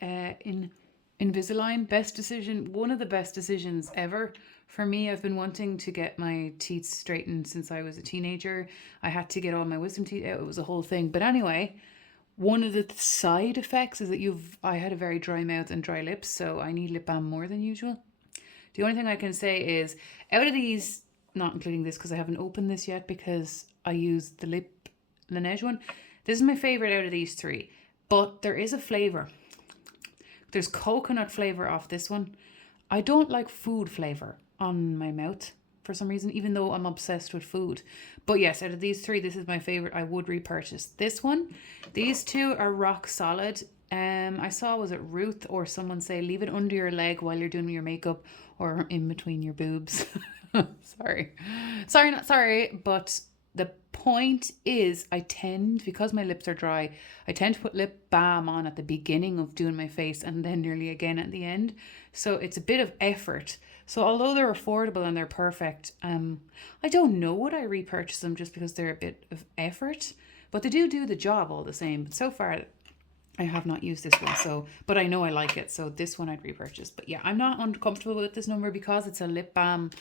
Invisalign. Best decision, one of the best decisions ever for me. I've been wanting to get my teeth straightened since I was a teenager. I had to get all my wisdom teeth out. It was a whole thing. But anyway, one of the side effects is that I had a very dry mouth and dry lips, so I need lip balm more than usual. The only thing I can say is, out of these, not including this because I haven't opened this yet because I used the lip Laneige one, this is my favourite out of these three. But there is a flavour. There's coconut flavour off this one. I don't like food flavour on my mouth for some reason, even though I'm obsessed with food. But yes, out of these three, this is my favourite. I would repurchase this one. These two are rock solid. I saw, was it Ruth or someone say, leave it under your leg while you're doing your makeup or in between your boobs. Sorry, not sorry. But the point is, I tend, because my lips are dry, I tend to put lip balm on at the beginning of doing my face and then nearly again at the end. So it's a bit of effort. So although they're affordable and they're perfect, I don't know would I repurchase them just because they're a bit of effort. But they do the job all the same. But so far, I have not used this one, so, but I know I like it, so this one I'd repurchase. But yeah, I'm not uncomfortable with this number because it's a lip balm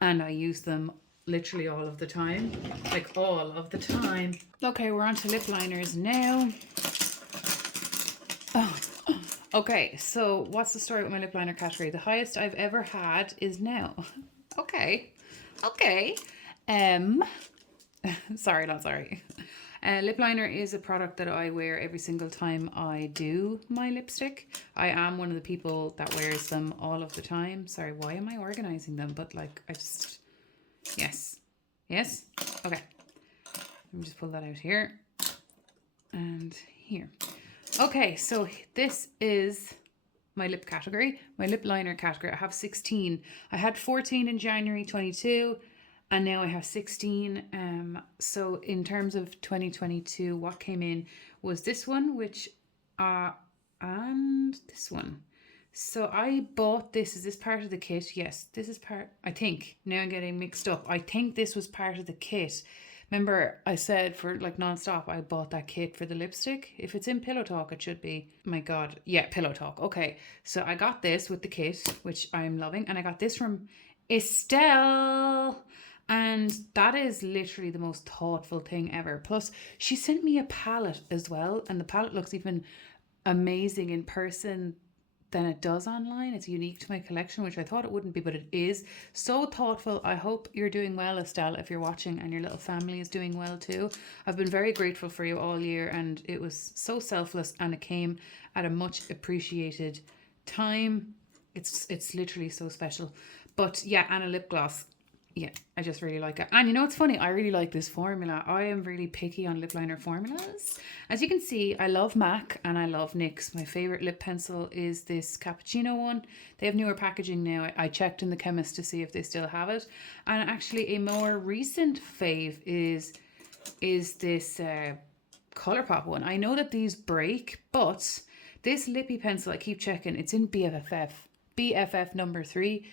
and I use them literally all of the time. Like all of the time. Okay, we're on to lip liners now. Oh. Okay, so what's the story with my lip liner category? The highest I've ever had is now. Okay. Sorry, not sorry. Lip liner is a product that I wear every single time I do my lipstick. I am one of the people that wears them all of the time. Sorry, why am I organizing them? But like, I just, yes. Okay. Let me just pull that out here and here. Okay, so this is my lip category, my lip liner category. I have 16. I had 14 in January 22. And now I have 16. So in terms of 2022, what came in was this one, which, and this one. So I bought this. Is this part of the kit? Yes, this is part, I think. Now I'm getting mixed up. I think this was part of the kit. Remember, I said for like non-stop, I bought that kit for the lipstick. If it's in Pillow Talk, it should be. My God. Yeah, Pillow Talk. Okay. So I got this with the kit, which I'm loving. And I got this from Estelle. And that is literally the most thoughtful thing ever. Plus, she sent me a palette as well. And the palette looks even amazing in person than it does online. It's unique to my collection, which I thought it wouldn't be, but it is. So thoughtful. I hope you're doing well, Estelle, if you're watching, and your little family is doing well too. I've been very grateful for you all year, and it was so selfless, and it came at a much appreciated time. It's literally so special. But yeah, and a lip gloss. Yeah, I just really like it. And you know what's funny? I really like this formula. I am really picky on lip liner formulas. As you can see, I love MAC and I love NYX. My favourite lip pencil is this cappuccino one. They have newer packaging now. I checked in the chemist to see if they still have it. And actually a more recent fave is this Colourpop one. I know that these break, but this lippy pencil, I keep checking, it's in BFF number 3.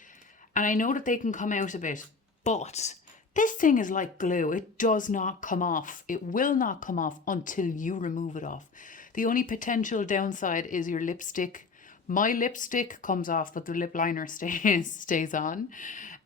And I know that they can come out a bit. But this thing is like glue. It does not come off. It will not come off until you remove it off. The only potential downside is your lipstick. My lipstick comes off, but the lip liner stays on.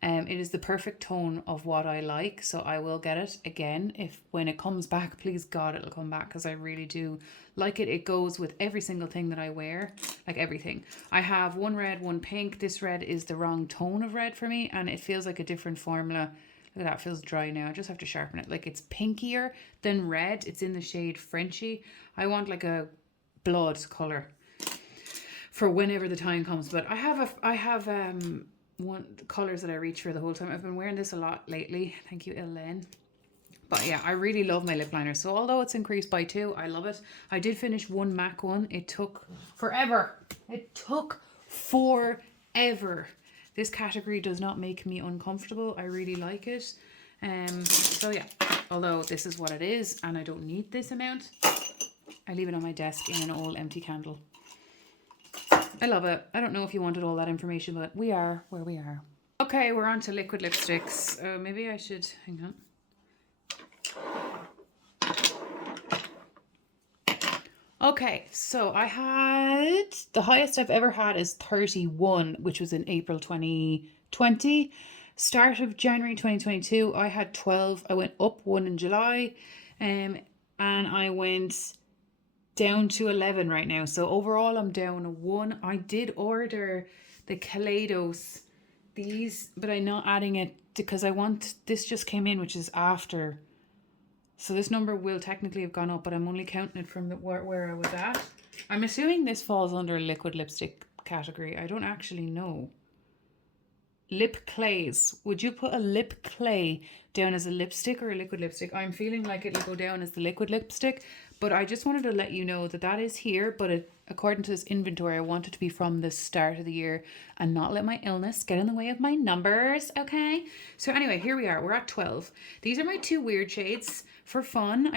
It is the perfect tone of what I like, so I will get it again. If when it comes back, please God, it'll come back because I really do like it. It goes with every single thing that I wear, like everything. I have one red, one pink. This red is the wrong tone of red for me, and it feels like a different formula. Look at that, it feels dry now. I just have to sharpen it. Like it's pinkier than red. It's in the shade Frenchy. I want like a blood color for whenever the time comes. But I have one colors that I reach for the whole time. I've been wearing this a lot lately. Thank you, Ellen. But yeah, I really love my lip liner. So although it's increased by 2, I love it. I did finish one MAC one. It took forever. This category does not make me uncomfortable. I really like it. So yeah, although this is what it is and I don't need this amount, I leave it on my desk in an old empty candle. I love it. I don't know if you wanted all that information, but we are where we are. Okay, we're on to liquid lipsticks. Maybe I should, hang on. Okay, so I had, the highest I've ever had is 31, which was in April 2020. Start of January 2022, I had 12. I went up 1 in July, and I went down to 11 right now. So overall, I'm down a 1. I did order the Kaleidos these, but I'm not adding it because I want, this just came in, which is after. So this number will technically have gone up, but I'm only counting it from where I was at. I'm assuming this falls under a liquid lipstick category. I don't actually know. Lip clays. Would you put a lip clay down as a lipstick or a liquid lipstick? I'm feeling like it'll go down as the liquid lipstick, but I just wanted to let you know that that is here, but according to this inventory, I want it to be from the start of the year and not let my illness get in the way of my numbers, okay? So anyway, here we are. We're at 12. These are my 2 weird shades for fun.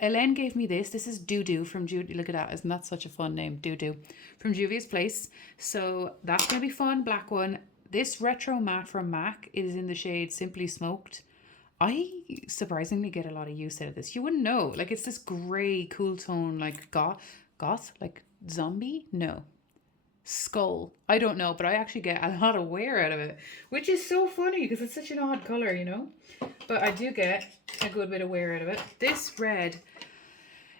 Elaine gave me this. This is Doo Doo from Judy. Look at that. Isn't that such a fun name? Doo Doo from Juvia's Place. So that's going to be fun. Black one. This retro matte from MAC is in the shade Simply Smoked. I surprisingly get a lot of use out of this. You wouldn't know. Like, it's this grey, cool tone, like goth, like zombie? No. Skull. I don't know, but I actually get a lot of wear out of it, which is so funny because it's such an odd colour, you know? But I do get a good bit of wear out of it. This red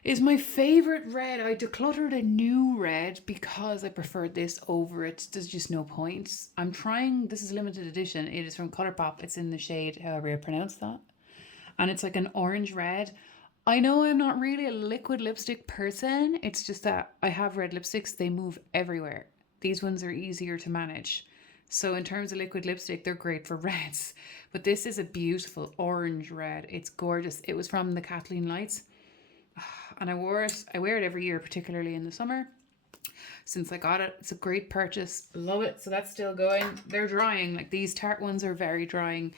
is my favourite red. I decluttered a new red because I preferred this over it. There's just no point. I'm trying, this is limited edition. It is from Colourpop. It's in the shade, however you pronounce that. And it's like an orange red. I know I'm not really a liquid lipstick person. It's just that I have red lipsticks. They move everywhere. These ones are easier to manage. So in terms of liquid lipstick, they're great for reds. But this is a beautiful orange red. It's gorgeous. It was from the Kathleen Lights. And I wear it every year, particularly in the summer. Since I got it, it's a great purchase. Love it. So that's still going. They're drying. Like, these Tarte ones are very drying.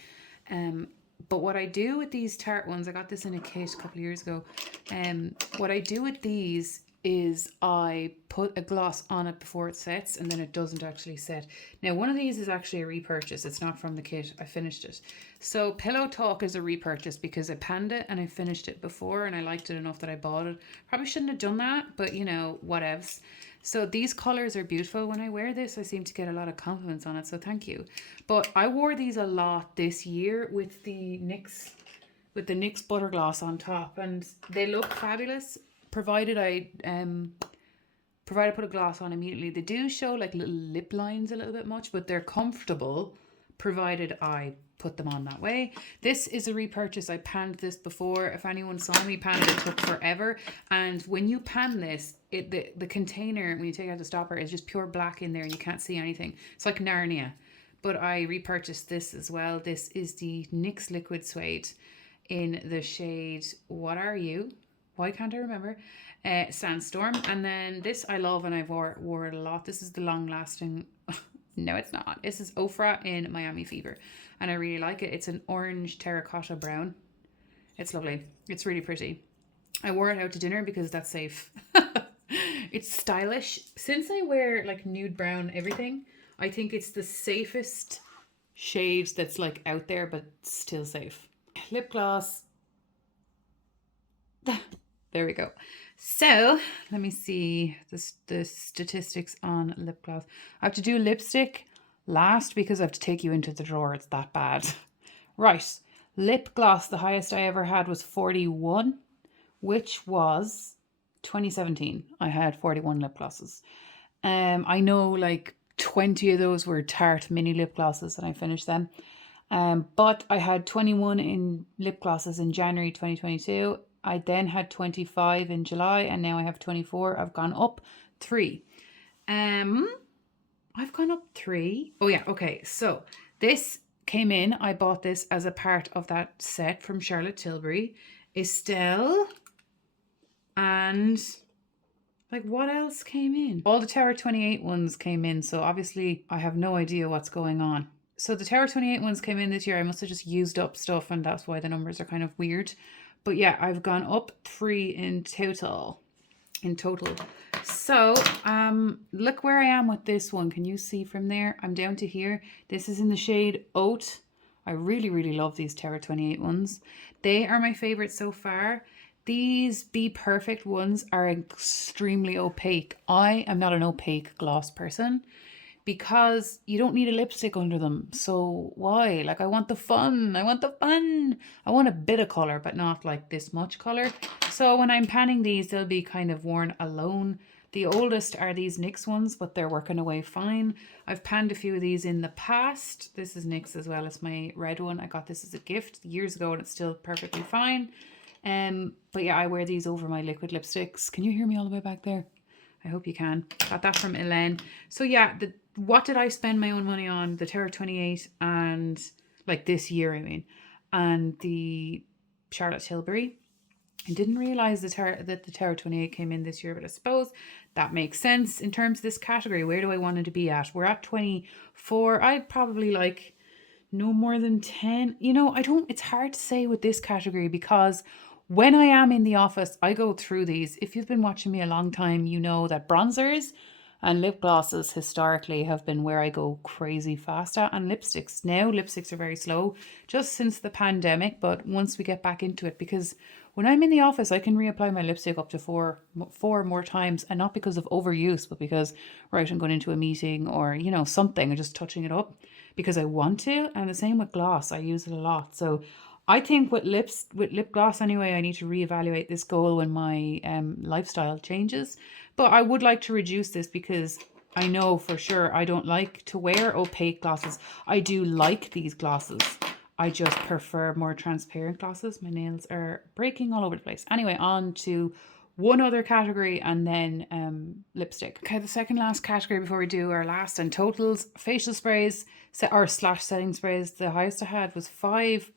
But what I do with these Tarte ones, I got this in a kit a couple of years ago. What I do with these is I put a gloss on it before it sets, and then it doesn't actually set. Now, one of these is actually a repurchase. It's not from the kit. I finished it. So Pillow Talk is a repurchase because I panned it and I finished it before and I liked it enough that I bought it. Probably shouldn't have done that, but you know, whatevs. So these colors are beautiful. When I wear this, I seem to get a lot of compliments on it, so thank you. But I wore these a lot this year with the NYX Butter Gloss on top, and they look fabulous. Provided I put a gloss on immediately. They do show like little lip lines a little bit much, but they're comfortable provided I put them on that way. This is a repurchase. I panned this before. If anyone saw me pan it, it took forever. And when you pan this, the container, when you take out the stopper, is just pure black in there and you can't see anything. It's like Narnia. But I repurchased this as well. This is the NYX Liquid Suede in the shade What Are You? Why can't I remember? Sandstorm. And then this I love and I've wore it a lot. This is the long lasting. No, it's not. This is Ofra in Miami Fever. And I really like it. It's an orange terracotta brown. It's lovely. It's really pretty. I wore it out to dinner because that's safe. It's stylish. Since I wear like nude brown everything, I think it's the safest shade that's like out there, but still safe. Lip gloss. There we go. So let me see the statistics on lip gloss. I have to do lipstick last because I have to take you into the drawer. It's that bad. Right. Lip gloss, the highest I ever had was 41, which was 2017. I had 41 lip glosses. I know like 20 of those were Tarte mini lip glosses and I finished them. But I had 21 in lip glosses in January 2022. I then had 25 in July and now I have 24. I've gone up 3. I've gone up 3. Oh yeah, okay. So this came in. I bought this as a part of that set from Charlotte Tilbury. Estelle. And like what else came in? All the Tower 28 ones came in. So obviously I have no idea what's going on. So the Tower 28 ones came in this year. I must have just used up stuff and that's why the numbers are kind of weird. But yeah, I've gone up 3 in total. So look where I am with this one. Can you see from there? I'm down to here. This is in the shade Oat. I really, really love these Terra 28 ones. They are my favorite so far. These Be Perfect ones are extremely opaque. I am not an opaque gloss person because you don't need a lipstick under them. So why? Like I want the fun. I want a bit of color, but not like this much color. So when I'm panning these, they'll be kind of worn alone. The oldest are these NYX ones, but they're working away fine. I've panned a few of these in the past. This is NYX as well as my red one. I got this as a gift years ago and it's still perfectly fine. But yeah, I wear these over my liquid lipsticks. Can you hear me all the way back there? I hope you can. Got that from Elaine. So yeah, what did I spend my own money on? The Terra 28 and like this year, I mean, and the Charlotte Tilbury. I didn't realize that the Terra 28 came in this year, but I suppose that makes sense in terms of this category. Where do I want it to be at? We're at 24. I'd probably like no more than 10. You know, it's hard to say with this category because when I am in the office, I go through these. If you've been watching me a long time, you know that bronzers and lip glosses historically have been where I go crazy fast at. And lipsticks. Now lipsticks are very slow just since the pandemic. But once we get back into it, because when I'm in the office, I can reapply my lipstick up to four more times. And not because of overuse, but because, right, I'm going into a meeting or, you know, something. I'm just touching it up because I want to. And the same with gloss. I use it a lot. So I think with lip gloss anyway, I need to reevaluate this goal when my lifestyle changes. But I would like to reduce this because I know for sure I don't like to wear opaque glosses. I do like these glosses. I just prefer more transparent glosses. My nails are breaking all over the place. Anyway, on to one other category and then lipstick. Okay, the second last category before we do our last and totals, facial sprays or slash setting sprays. The highest I had was 5.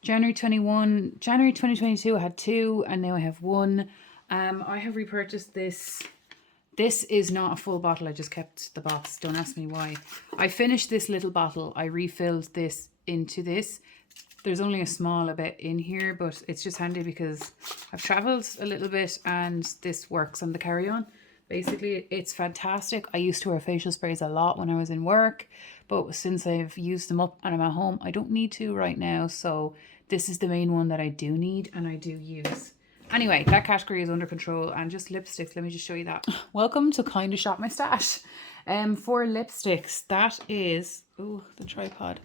January 2022 I had 2 and now I have 1. I have repurchased this. This is not a full bottle. I just kept the box. Don't ask me why. I finished this little bottle. I refilled this into this. There's only a small bit in here, but it's just handy because I've traveled a little bit and this works on the carry-on. Basically, it's fantastic. I used to wear facial sprays a lot when I was in work, but since I've used them up and I'm at home, I don't need to right now. So this is the main one that I do need and I do use. Anyway, that category is under control. And just lipsticks, let me just show you that. Welcome to Kind of Shop My Stash. For lipsticks, that is, oh, the tripod.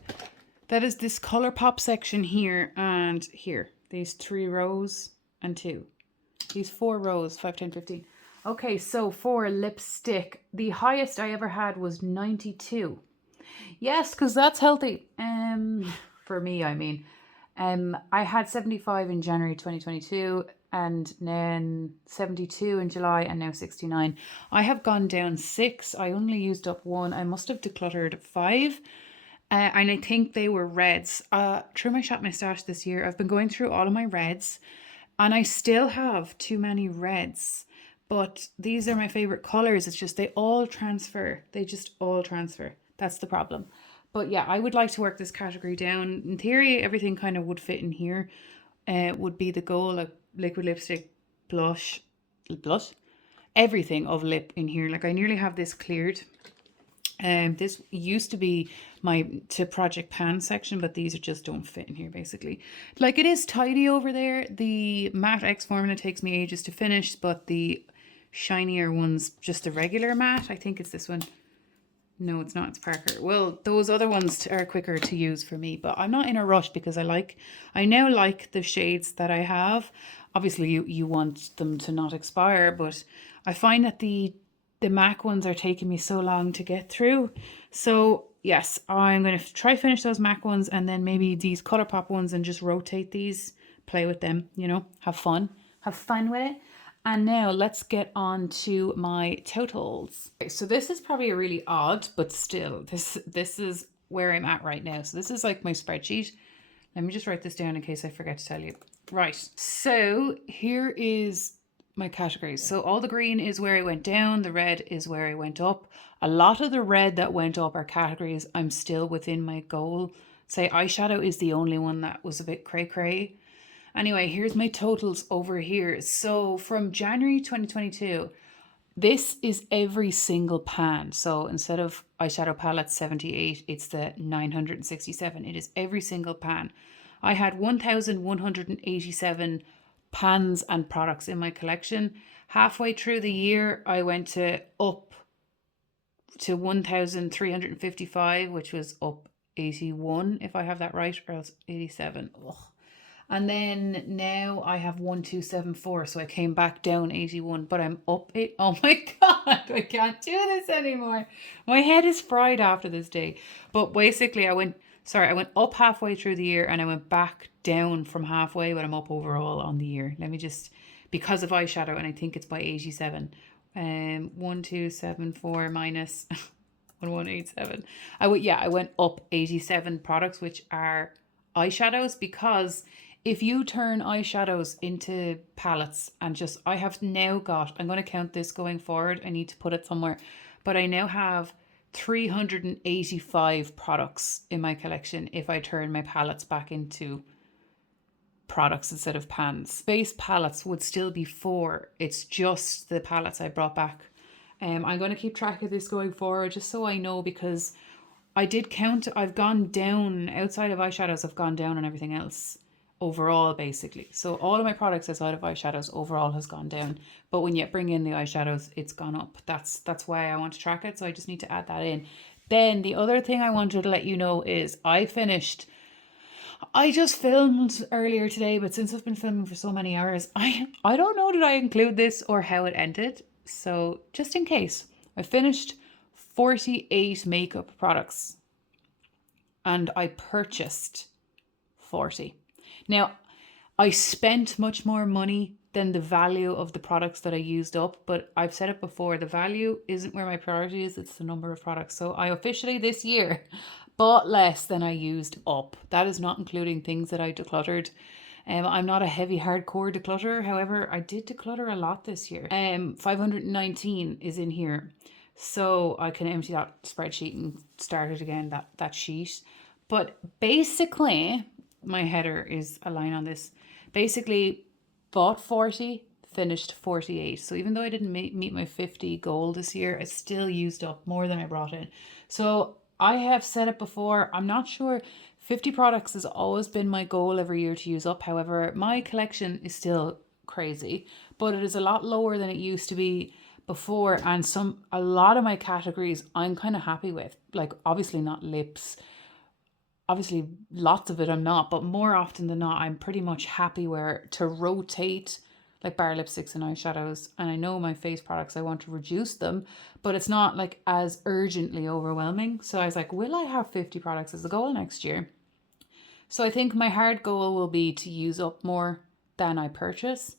That is this ColourPop section here and here. These 3 rows and 2. These 4 rows, 5, 10, 15. Okay, so for lipstick, the highest I ever had was 92. Yes, because that's healthy. For me, I mean. I had 75 in January 2022 and then 72 in July and now 69. I have gone down 6. I only used up 1. I must have decluttered 5. And I think they were reds. Through my Shop My Stash this year, I've been going through all of my reds and I still have too many reds. But these are my favorite colors. It's just they all transfer. They just all transfer. That's the problem. But yeah, I would like to work this category down. In theory, everything kind of would fit in here. Would be the goal, like liquid lipstick, blush, everything of lip in here. Like I nearly have this cleared. This used to be my project pan section, but these just don't fit in here basically. Like it is tidy over there. The matte X formula takes me ages to finish, but the shinier ones, just the regular matte, I think it's this one. No, it's not. It's Parker. Well, those other ones are quicker to use for me, but I'm not in a rush because I now like the shades that I have. Obviously, you want them to not expire, but I find that the MAC ones are taking me so long to get through. So yes, I'm going to try finish those MAC ones and then maybe these ColourPop ones and just rotate these, play with them, you know, have fun with it. And now let's get on to my totals. Okay, so this is probably a really odd, but still, this is where I'm at right now. So this is like my spreadsheet. Let me just write this down in case I forget to tell you. Right, so here is my categories. So all the green is where I went down, the red is where I went up. A lot of the red that went up are categories I'm still within my goal. Say eyeshadow is the only one that was a bit cray-cray. Anyway, here's my totals over here. So from January 2022, this is every single pan. So instead of eyeshadow palette 78, it's the 967. It is every single pan. I had 1,187 pans and products in my collection. Halfway through the year, I went up to 1,355, which was up 81, if I have that right, or else 87. Ugh. And then now I have 1274. So I came back down 81, but I'm up it. Oh my God, I can't do this anymore. My head is fried after this day. But basically I went up halfway through the year and I went back down from halfway, but I'm up overall on the year. Let me just, because of eyeshadow, and I think it's by 87. 1274 minus 1187. I went up 87 products, which are eyeshadows, because if you turn eyeshadows into palettes and just, I have now got, I'm going to count this going forward. I need to put it somewhere, but I now have 385 products in my collection if I turn my palettes back into products instead of pans. Base palettes would still be 4. It's just the palettes I brought back. I'm going to keep track of this going forward just so I know, because I did count, I've gone down, outside of eyeshadows, I've gone down on everything else overall, basically. So all of my products outside of eyeshadows overall has gone down, but when you bring in the eyeshadows, it's gone up. That's why I want to track it, so I just need to add that in. Then the other thing I wanted to let you know is I just filmed earlier today, but since I've been filming for so many hours, I don't know, did I include this or how it ended? So just in case, I finished 48 makeup products and I purchased 40. Now, I spent much more money than the value of the products that I used up, but I've said it before, the value isn't where my priority is, it's the number of products. So I officially this year bought less than I used up. That is not including things that I decluttered. I'm not a heavy hardcore declutter. However, I did declutter a lot this year. 519 is in here. So I can empty that spreadsheet and start it again, that sheet. But basically, my header is a line on this. Basically, bought 40, finished 48. So even though I didn't meet my 50 goal this year, I still used up more than I brought in. So I have said it before, I'm not sure, 50 products has always been my goal every year to use up. However, my collection is still crazy, but it is a lot lower than it used to be before, and a lot of my categories I'm kind of happy with. Like, obviously not lips, obviously lots of it I'm not, but more often than not I'm pretty much happy where to rotate, like bar lipsticks and eyeshadows. And I know my face products, I want to reduce them, but it's not like as urgently overwhelming. So I was like, will I have 50 products as a goal next year? So I think my hard goal will be to use up more than I purchase.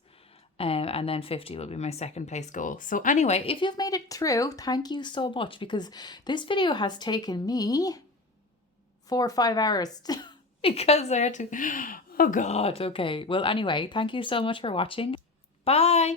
And then 50 will be my second place goal. So anyway, if you've made it through, thank you so much, because this video has taken me 4 or 5 hours because I had to, oh God, okay. Well, anyway, thank you so much for watching. Bye.